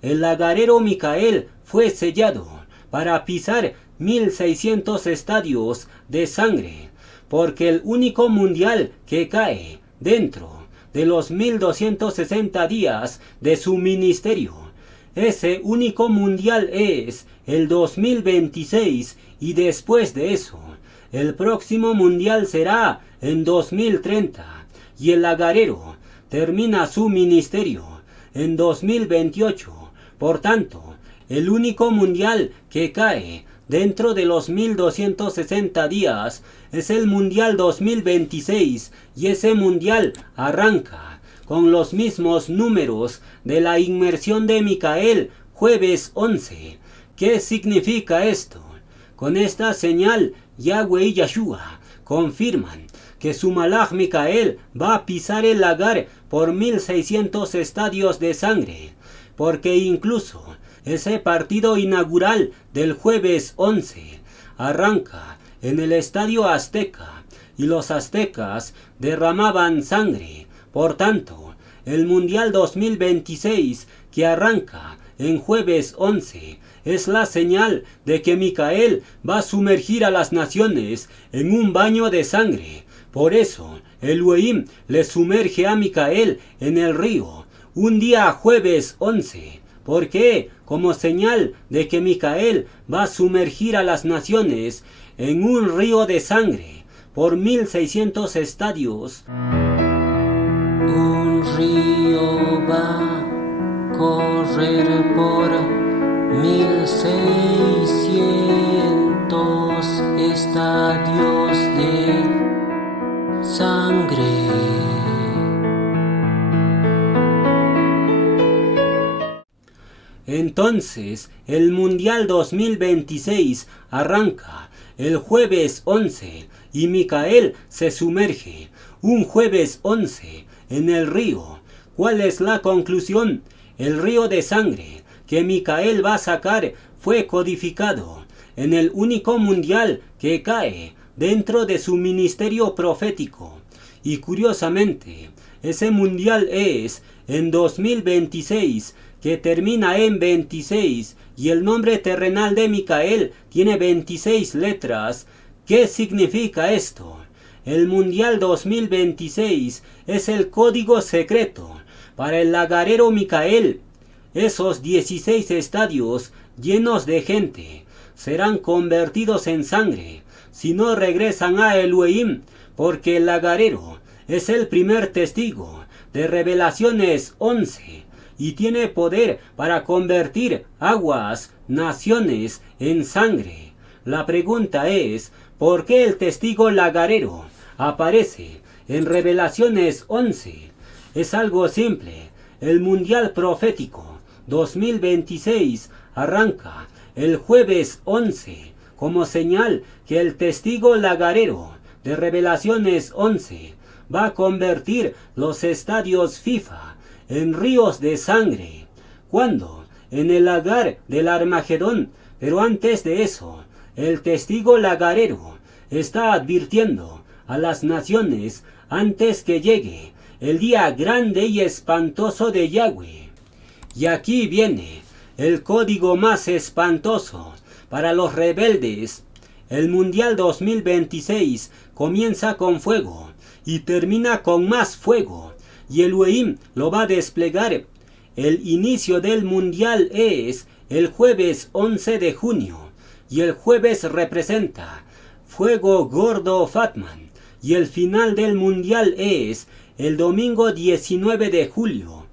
El lagarero Micael fue sellado para pisar 1600 estadios de sangre, porque el único mundial que cae dentro de los 1260 días de su ministerio, ese único mundial es el 2026 y después de eso, el próximo mundial será en 2030 y el lagarero termina su ministerio en 2028. Por tanto, el único mundial que cae dentro de los 1260 días es el Mundial 2026 y ese mundial arranca con los mismos números de la inmersión de Micael, jueves 11. ¿Qué significa esto? Con esta señal, Yahweh y Yeshua confirman que su malaj Micael va a pisar el lagar por 1600 estadios de sangre, porque incluso ese partido inaugural del jueves 11 arranca en el Estadio Azteca y los aztecas derramaban sangre. Por tanto, el Mundial 2026 que arranca en jueves 11 es la señal de que Micael va a sumergir a las naciones en un baño de sangre. Por eso, Elohim le sumerge a Micael en el río un día jueves 11. ¿Por qué? Como señal de que Micael va a sumergir a las naciones en un río de sangre por 1600 estadios. Un río va a correr por 1600 estadios de sangre. Entonces, el Mundial 2026 arranca el jueves 11 y Micael se sumerge un jueves 11 en el río. ¿Cuál es la conclusión? El río de sangre que Micael va a sacar fue codificado en el único mundial que cae dentro de su ministerio profético. Y curiosamente, ese mundial es en 2026, que termina en 26, y el nombre terrenal de Micael tiene 26 letras. ¿Qué significa esto? El Mundial 2026 es el código secreto para el lagarero Micael. Esos 16 estadios llenos de gente serán convertidos en sangre si no regresan a Elohim, porque el lagarero es el primer testigo de Revelaciones 11 y tiene poder para convertir aguas, naciones en sangre. La pregunta es, ¿por qué el testigo lagarero aparece en Revelaciones 11? Es algo simple. El Mundial Profético 2026 arranca el jueves 11 como señal que el testigo lagarero de Revelaciones 11 va a convertir los estadios FIFA en ríos de sangre. ¿Cuándo? En el lagar del Armagedón. Pero antes de eso, el testigo lagarero está advirtiendo a las naciones antes que llegue el día grande y espantoso de Yahweh. Y aquí viene el código más espantoso para los rebeldes. El Mundial 2026 comienza con fuego y termina con más fuego, y Elohim lo va a desplegar. El inicio del Mundial es el jueves 11 de junio y el jueves representa Fuego Gordo Fatman y el final del mundial es el domingo 19 de julio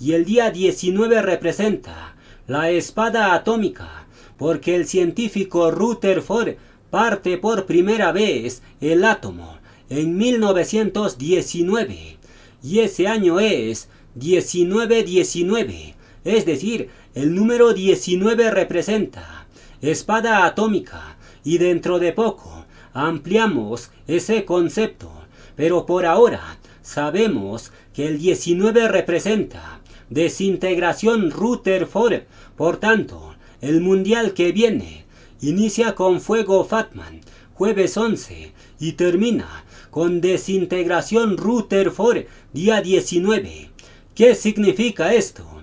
y el día 19 representa la espada atómica porque el científico Rutherford parte por primera vez el átomo en 1919 y ese año es 1919, es decir, el número 19 representa espada atómica y dentro de poco ampliamos ese concepto, pero por ahora sabemos que el 19 representa desintegración Rutherford, por tanto, el mundial que viene inicia con Fuego Fatman, jueves 11, y termina con desintegración Rutherford, día 19. ¿Qué significa esto?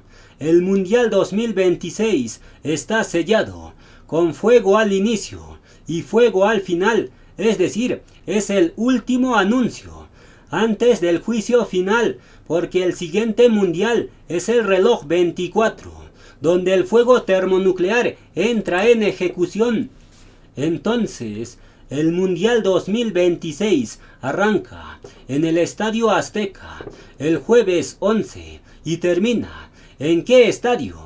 El Mundial 2026 está sellado con fuego al inicio y fuego al final, es decir, es el último anuncio antes del juicio final, porque el siguiente mundial es el reloj 24, donde el fuego termonuclear entra en ejecución. Entonces, el Mundial 2026 arranca en el Estadio Azteca el jueves 11 y termina ¿en qué estadio?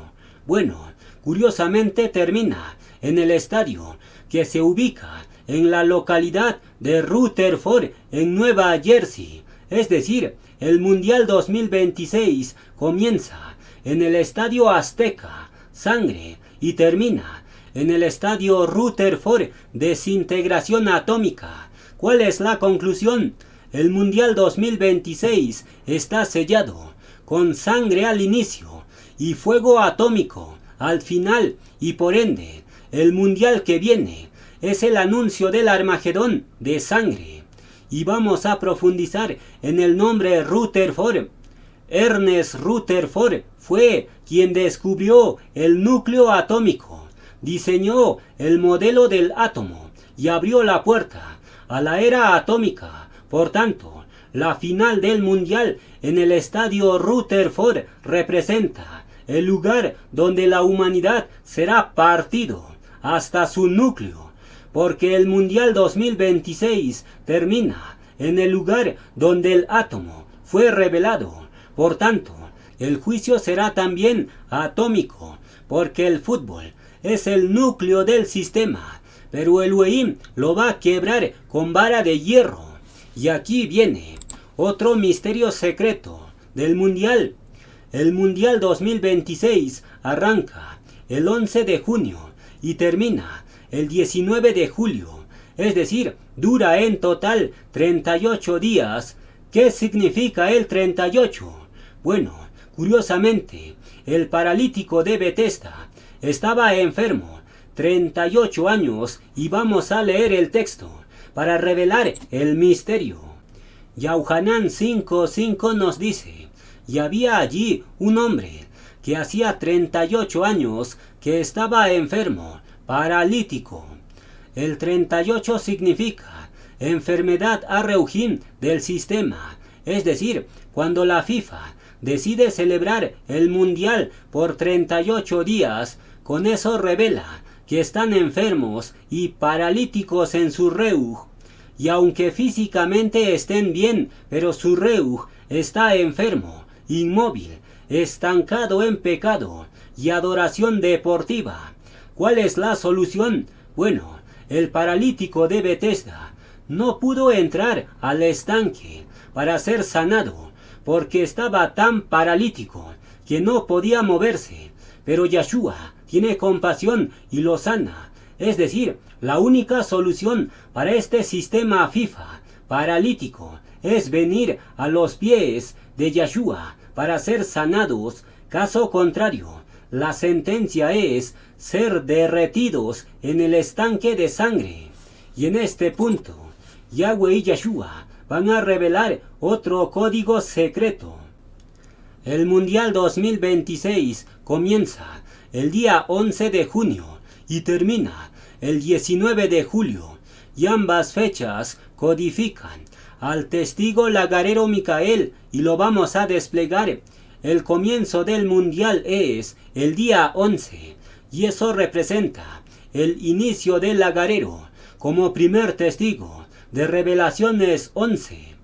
Bueno, curiosamente termina en el estadio que se ubica en la localidad de Rutherford en Nueva Jersey, es decir, el Mundial 2026 comienza en el Estadio Azteca, sangre, y termina en el Estadio Rutherford, desintegración atómica. ¿Cuál es la conclusión? El Mundial 2026 está sellado con sangre al inicio y fuego atómico al final y por ende el Mundial que viene es el anuncio del Armagedón de sangre. Y vamos a profundizar en el nombre Rutherford. Ernest Rutherford fue quien descubrió el núcleo atómico, diseñó el modelo del átomo y abrió la puerta a la era atómica. Por tanto, la final del mundial en el estadio Rutherford representa el lugar donde la humanidad será partido hasta su núcleo, porque el mundial 2026 termina en el lugar donde el átomo fue revelado. Por tanto, el juicio será también atómico, porque el fútbol es el núcleo del sistema, pero el Elohim lo va a quebrar con vara de hierro. Y aquí viene otro misterio secreto del mundial. El mundial 2026 arranca el 11 de junio y termina el 19 de julio, es decir, dura en total 38 días. ¿Qué significa el 38? Bueno, curiosamente, el paralítico de Betesda estaba enfermo 38 años y vamos a leer el texto para revelar el misterio. Yahuanán 5:5 nos dice, y había allí un hombre que hacía 38 años que estaba enfermo, paralítico. El 38 significa enfermedad arreujín del sistema, es decir, cuando la FIFA decide celebrar el mundial por 38 días, con eso revela que están enfermos y paralíticos en su reuj, y aunque físicamente estén bien, pero su reuj está enfermo, inmóvil, estancado en pecado y adoración deportiva. ¿Cuál es la solución? Bueno, el paralítico de Betesda no pudo entrar al estanque para ser sanado, porque estaba tan paralítico que no podía moverse, pero Yeshua tiene compasión y lo sana. Es decir, la única solución para este sistema FIFA paralítico es venir a los pies de Yeshua para ser sanados. Caso contrario, la sentencia es ser derretidos en el estanque de sangre. Y en este punto, Yahweh y Yeshua van a revelar otro código secreto. El Mundial 2026 comienza el día 11 de junio y termina el 19 de julio, y ambas fechas codifican al testigo lagarero Micael y lo vamos a desplegar. El comienzo del mundial es el día 11 y eso representa el inicio del lagarero como primer testigo de Revelaciones 11.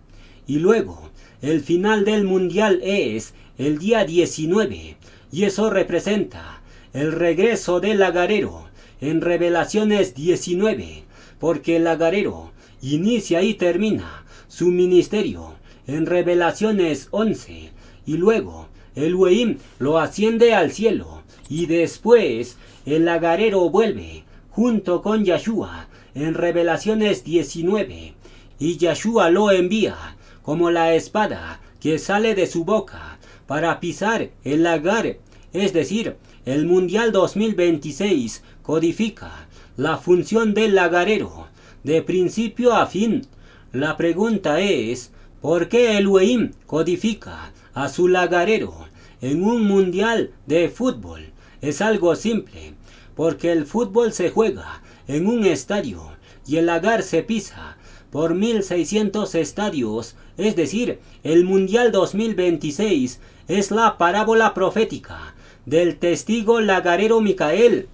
Y luego, el final del mundial es el día 19, y eso representa el regreso del lagarero en Revelaciones 19, porque el lagarero inicia y termina su ministerio en Revelaciones 11, y luego Elohim lo asciende al cielo, y después el lagarero vuelve junto con Yeshua en Revelaciones 19, y Yeshua lo envía como la espada que sale de su boca para pisar el lagar, es decir, el Mundial 2026 codifica la función del lagarero de principio a fin. La pregunta es, ¿por qué Elohim codifica a su lagarero en un mundial de fútbol? Es algo simple, porque el fútbol se juega en un estadio y el lagar se pisa por 1600 estadios, es decir, el Mundial 2026 es la parábola profética del testigo lagarero Micael.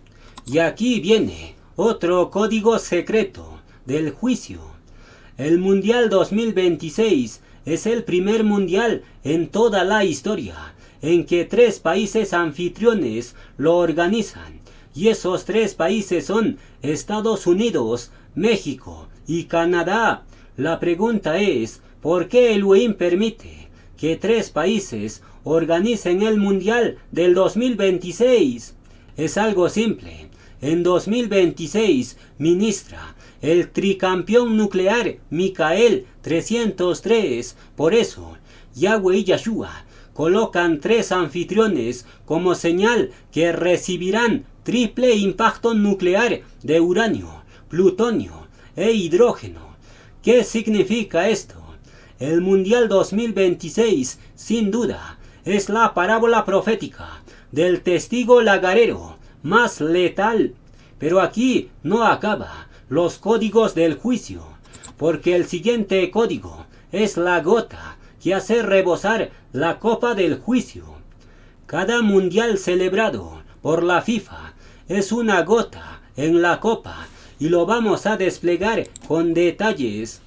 Y aquí viene otro código secreto del juicio. El Mundial 2026 es el primer mundial en toda la historia en que 3 países anfitriones lo organizan. Y esos 3 países son Estados Unidos, México y Canadá. La pregunta es, ¿por qué Elohim permite que 3 países organicen el Mundial del 2026? Es algo simple. En 2026 ministra el tricampeón nuclear Micael 303. Por eso, Yahweh y Yeshua colocan 3 anfitriones como señal que recibirán triple impacto nuclear de uranio, plutonio e hidrógeno. ¿Qué significa esto? El Mundial 2026, sin duda, es la parábola profética del testigo lagarero más letal. Pero aquí no acaba los códigos del juicio, porque el siguiente código es la gota que hace rebosar la copa del juicio. Cada mundial celebrado por la FIFA es una gota en la copa, y lo vamos a desplegar con detalles.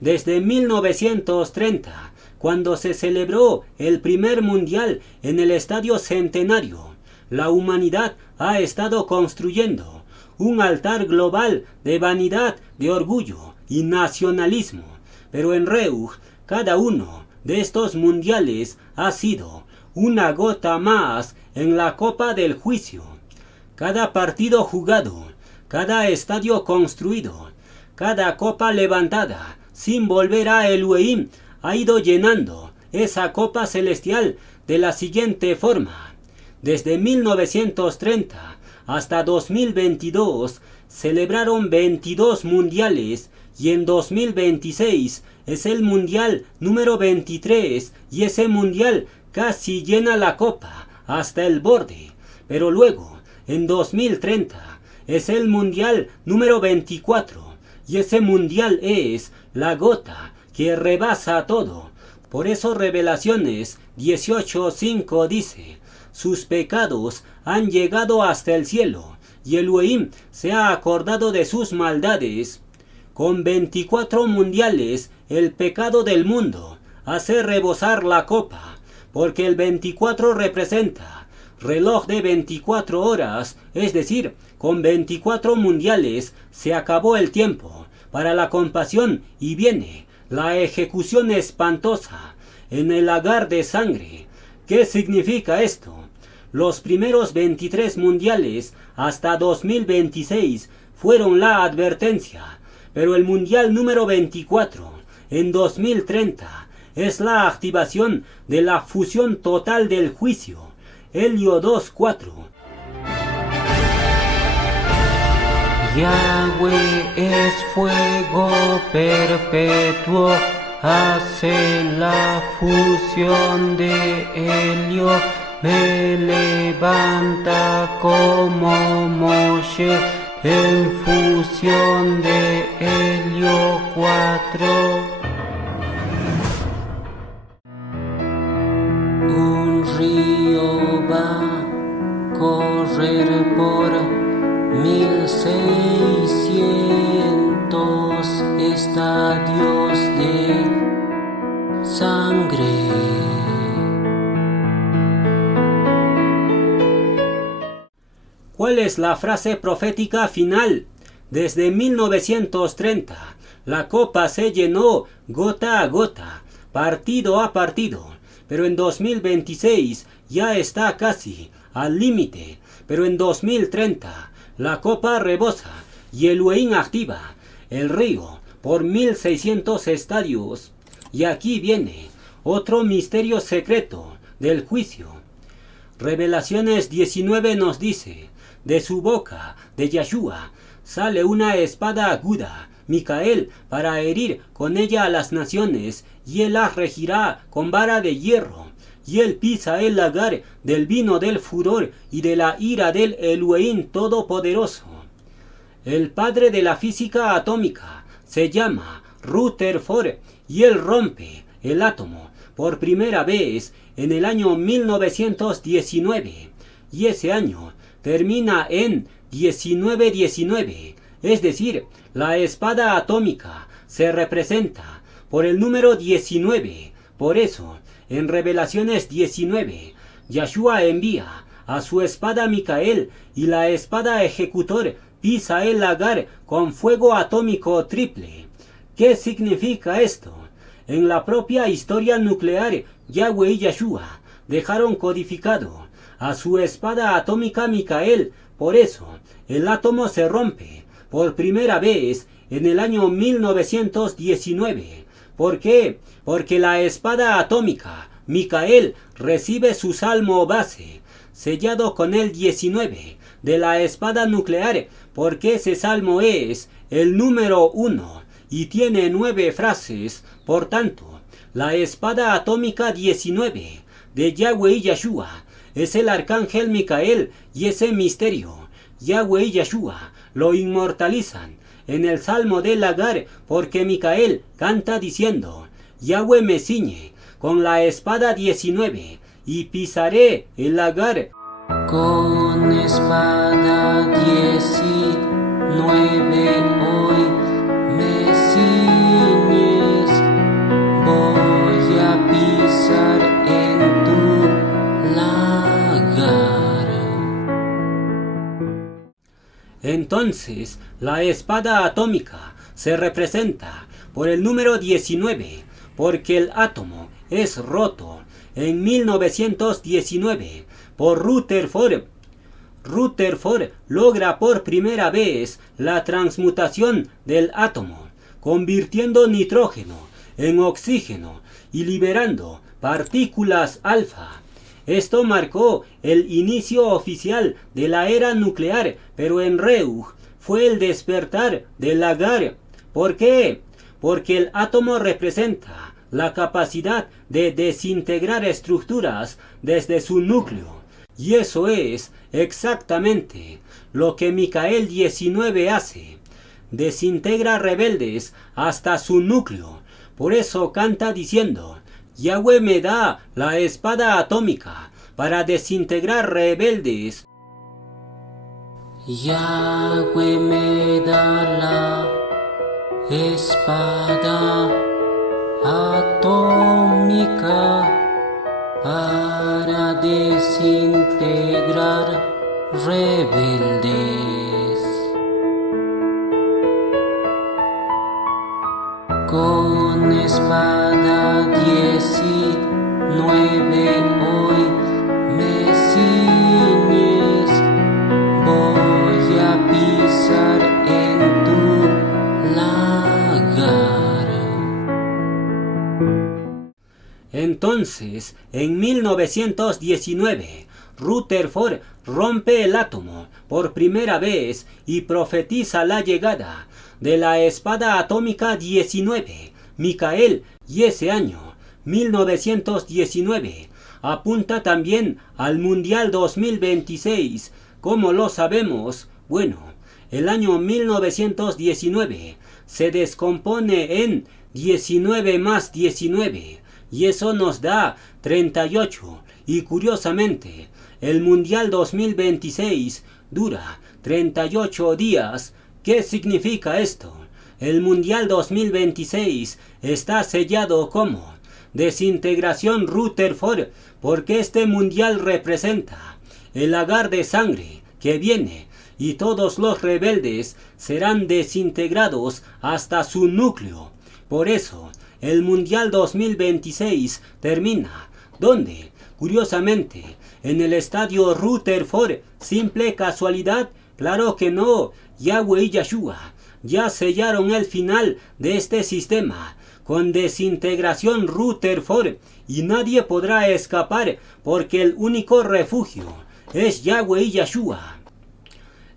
Desde 1930, cuando se celebró el primer mundial en el Estadio Centenario, la humanidad ha estado construyendo un altar global de vanidad, de orgullo y nacionalismo. Pero en Reuj, cada uno de estos mundiales ha sido una gota más en la copa del juicio. Cada partido jugado, cada estadio construido, cada copa levantada sin volver a Elohim ha ido llenando esa copa celestial de la siguiente forma. Desde 1930 hasta 2022 celebraron 22 mundiales, y en 2026 es el mundial número 23, y ese mundial casi llena la copa hasta el borde. Pero luego, en 2030, es el mundial número 24, y ese mundial es la gota que rebasa todo. Por eso Revelaciones 18:5 dice: sus pecados han llegado hasta el cielo, y Elohim se ha acordado de sus maldades. Con 24 mundiales, el pecado del mundo hace rebosar la copa, porque el 24 representa reloj de 24 horas, es decir, con 24 mundiales se acabó el tiempo para la compasión y viene la ejecución espantosa en el lagar de sangre. ¿Qué significa esto? Los primeros 23 mundiales hasta 2026 fueron la advertencia, pero el mundial número 24 en 2030 es la activación de la fusión total del juicio. Helio 2:4. Yahweh es fuego perpetuo, hace la fusión de helio, me levanta como Moshe en fusión de helio 4. Un río va corriendo correr por 1600 estadios de sangre. ¿Cuál es la frase profética final? Desde 1930, la copa se llenó gota a gota, partido a partido, pero en 2026 ya está casi al límite, pero en 2030 la copa rebosa y Elohim activa el río por 1600 estadios. Y aquí viene otro misterio secreto del juicio. Revelaciones 19 nos dice: de su boca, de Yahshua, sale una espada aguda, Micael, para herir con ella a las naciones, y él las regirá con vara de hierro, y él pisa el lagar del vino del furor y de la ira del Elohim Todopoderoso. El padre de la física atómica se llama Rutherford, y él rompe el átomo por primera vez en el año 1919, y ese año termina en 1919, es decir, la espada atómica se representa por el número 19. Por eso, en Revelaciones 19, Yahshua envía a su espada Micael, y la espada ejecutor pisa el lagar con fuego atómico triple. ¿Qué significa esto? En la propia historia nuclear, Yahweh y Yahshua dejaron codificado a su espada atómica Micael. Por eso, el átomo se rompe por primera vez en el año 1919. ¿Por qué? Porque la espada atómica Micael recibe su salmo base, sellado con el 19 de la espada nuclear, porque ese salmo es el número 1 y tiene 9 frases. Por tanto, la espada atómica 19 de Yahweh y Yahshua es el arcángel Micael, y ese misterio Yahweh y Yahshua lo inmortalizan en el Salmo del Lagar, porque Micael canta diciendo: Yahweh me ciñe con la espada 19 y pisaré el lagar con espada 19 hoy me ciñes, voy a pisar en tu lagar. Entonces, la espada atómica se representa por el número 19, porque el átomo es roto en 1919 por Rutherford. Rutherford logra por primera vez la transmutación del átomo, convirtiendo nitrógeno en oxígeno y liberando partículas alfa. Esto marcó el inicio oficial de la era nuclear, pero en Reuj fue el despertar del lagar. ¿Por qué? Porque el átomo representa la capacidad de desintegrar estructuras desde su núcleo. Y eso es exactamente lo que Micael 19 hace. Desintegra rebeldes hasta su núcleo. Por eso canta diciendo: Yahweh me da la espada atómica para desintegrar rebeldes. Yahweh me da la espada atómica para desintegrar rebeldes. Con espada 19 hoy me ciñes, voy a pisar en tu lagar. Entonces, en 1919, Rutherford rompe el átomo por primera vez y profetiza la llegada de la espada atómica 19, Micael, y ese año, 1919, apunta también al Mundial 2026. ¿Cómo lo sabemos? Bueno, el año 1919 se descompone en 19 más 19, y eso nos da 38, y curiosamente, el Mundial 2026 dura 38 días. ¿Qué significa esto? El Mundial 2026 está sellado como desintegración Rutherford porque este Mundial representa el lagar de sangre que viene y todos los rebeldes serán desintegrados hasta su núcleo. Por eso, el Mundial 2026 termina, ¿dónde? Curiosamente, en el estadio Rutherford. ¿Simple casualidad? Claro que no. Yahweh y Yeshua ya sellaron el final de este sistema con desintegración Rutherford y nadie podrá escapar porque el único refugio es Yahweh y Yeshua.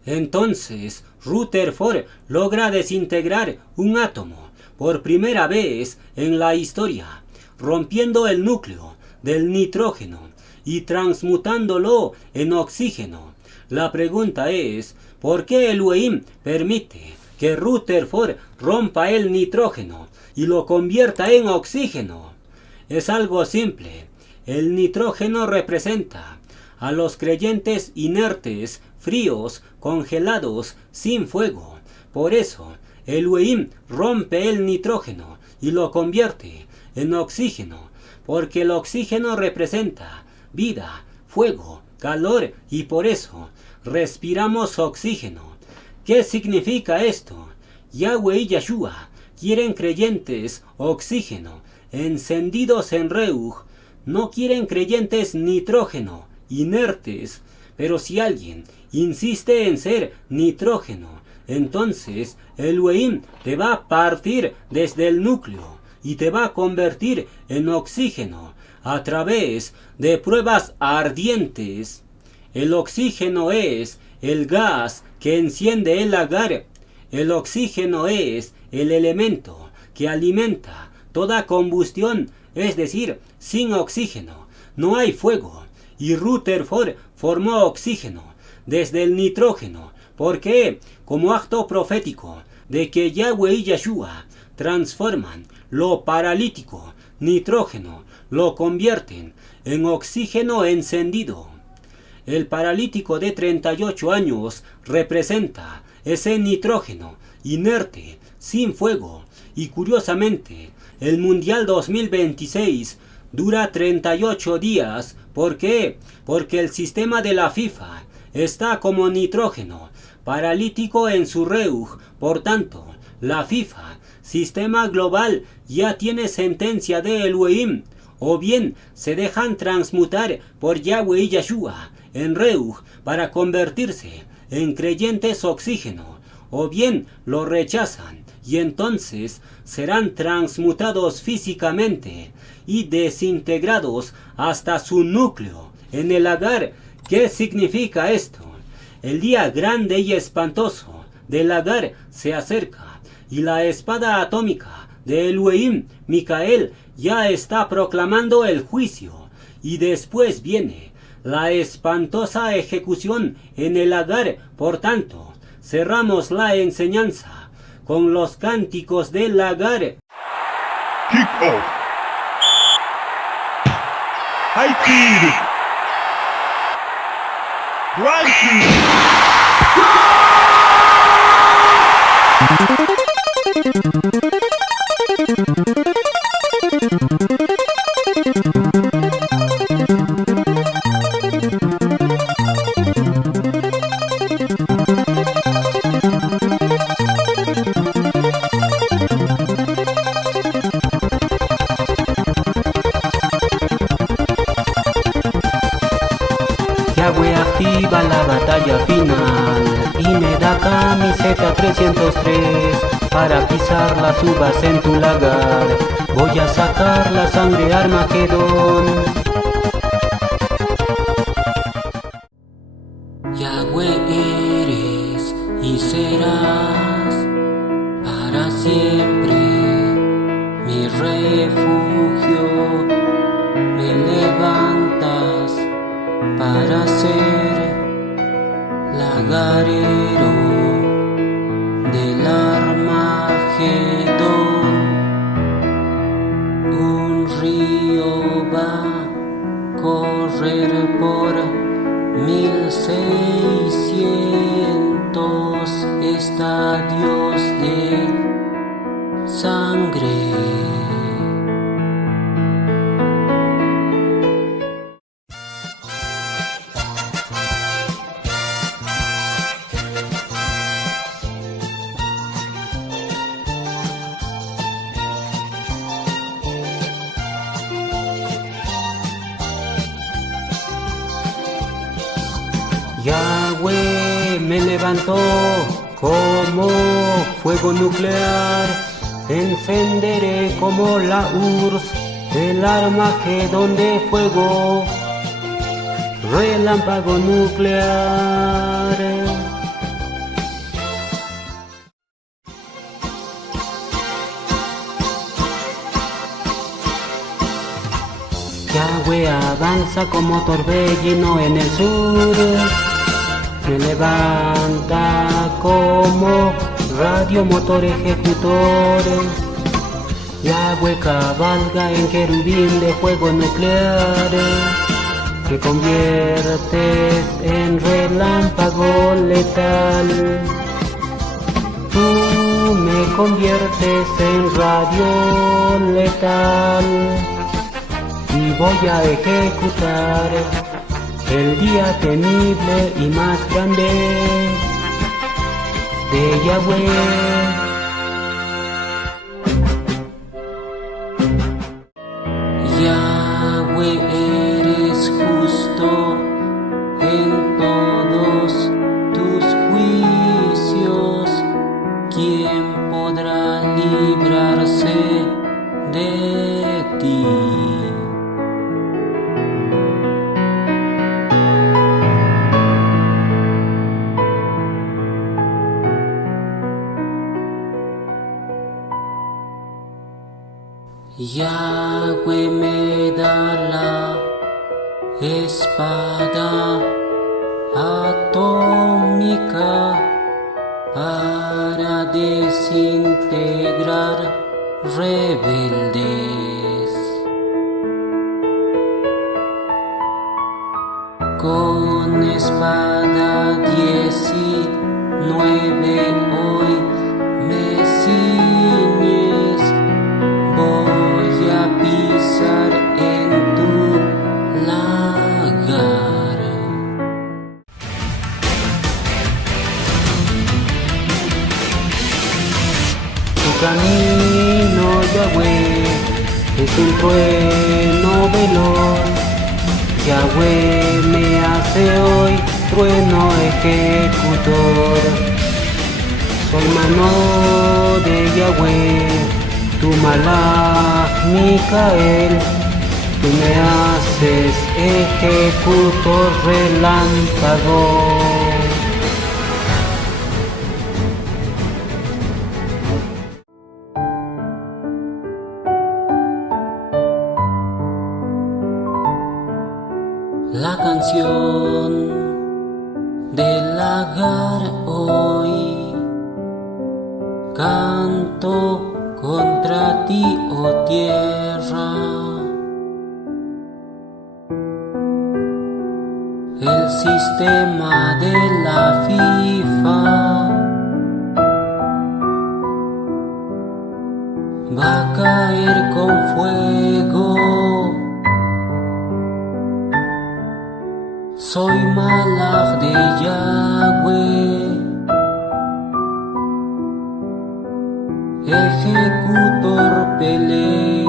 Entonces, Rutherford logra desintegrar un átomo por primera vez en la historia, rompiendo el núcleo del nitrógeno y transmutándolo en oxígeno. La pregunta es, ¿por qué Elohim permite que Rutherford rompa el nitrógeno y lo convierta en oxígeno? Es algo simple. El nitrógeno representa a los creyentes inertes, fríos, congelados, sin fuego. Por eso, Elohim rompe el nitrógeno y lo convierte en oxígeno, porque el oxígeno representa vida, fuego, calor y por eso respiramos oxígeno. ¿Qué significa esto? Yahweh y Yeshua quieren creyentes oxígeno, encendidos en Reuj, no quieren creyentes nitrógeno, inertes. Pero si alguien insiste en ser nitrógeno, entonces Elohim te va a partir desde el núcleo y te va a convertir en oxígeno a través de pruebas ardientes. El oxígeno es el gas que enciende el lagar. El oxígeno es el elemento que alimenta toda combustión, es decir, sin oxígeno no hay fuego. Y Rutherford formó oxígeno desde el nitrógeno. ¿Por qué? Como acto profético de que Yahweh y Yeshua transforman lo paralítico, nitrógeno, lo convierten en oxígeno encendido. El paralítico de 38 años representa ese nitrógeno inerte, sin fuego. Y curiosamente, el Mundial 2026 dura 38 días. ¿Por qué? Porque el sistema de la FIFA está como nitrógeno, paralítico en su Reuj. Por tanto, la FIFA, sistema global, ya tiene sentencia de Elohim. O bien se dejan transmutar por Yahweh y Yeshua en Reuj para convertirse en creyentes oxígeno, o bien lo rechazan y entonces serán transmutados físicamente y desintegrados hasta su núcleo en el lagar. ¿Qué significa esto? El día grande y espantoso del lagar se acerca y la espada atómica de Elohim, Micael, ya está proclamando el juicio y después viene la espantosa ejecución en el lagar. Por tanto, cerramos la enseñanza con los cánticos del lagar. Kickoff. High speed. Yahweh activa la batalla final y me da camiseta 303 para pisar las uvas en tu lagar. Voy a sacar la sangre Armagedón. Yahweh eres y serás para siempre mi refugio. Me levantas para ser lagarero del Armagedón. Un río va a correr por 1600 estadios de sangre. Yahweh me levantó como fuego nuclear, encenderé como la URSS el Armagedón de fuego, relámpago nuclear. Yahweh avanza como torbellino en el sur, me levanta como radiomotor ejecutor. Yahweh cabalga en querubín de fuego nuclear, que conviertes en relámpago letal. Tú me conviertes en radio letal y voy a ejecutar el día temible y más grande de Yahweh. Yahweh, eres justo en todos tus juicios. ¿Quién podrá librarse de ti? Yahweh me da la espada atómica para desintegrar rebeldes. Con espada 19 hoy me ciñes. Voy a pisar en tu lagar. Tu camino, Yahweh, es un trueno veloz. Yahweh me hace hoy trueno ejecutor. Soy mano de Yahweh, tu Malach Micael, tú me haces ejecutor relámpago. La canción del lagar hoy canto contra ti, oh tierra. El sistema de la FIFA va a caer con fuego. Soy Malach de Yahweh, ejecutor Pelei.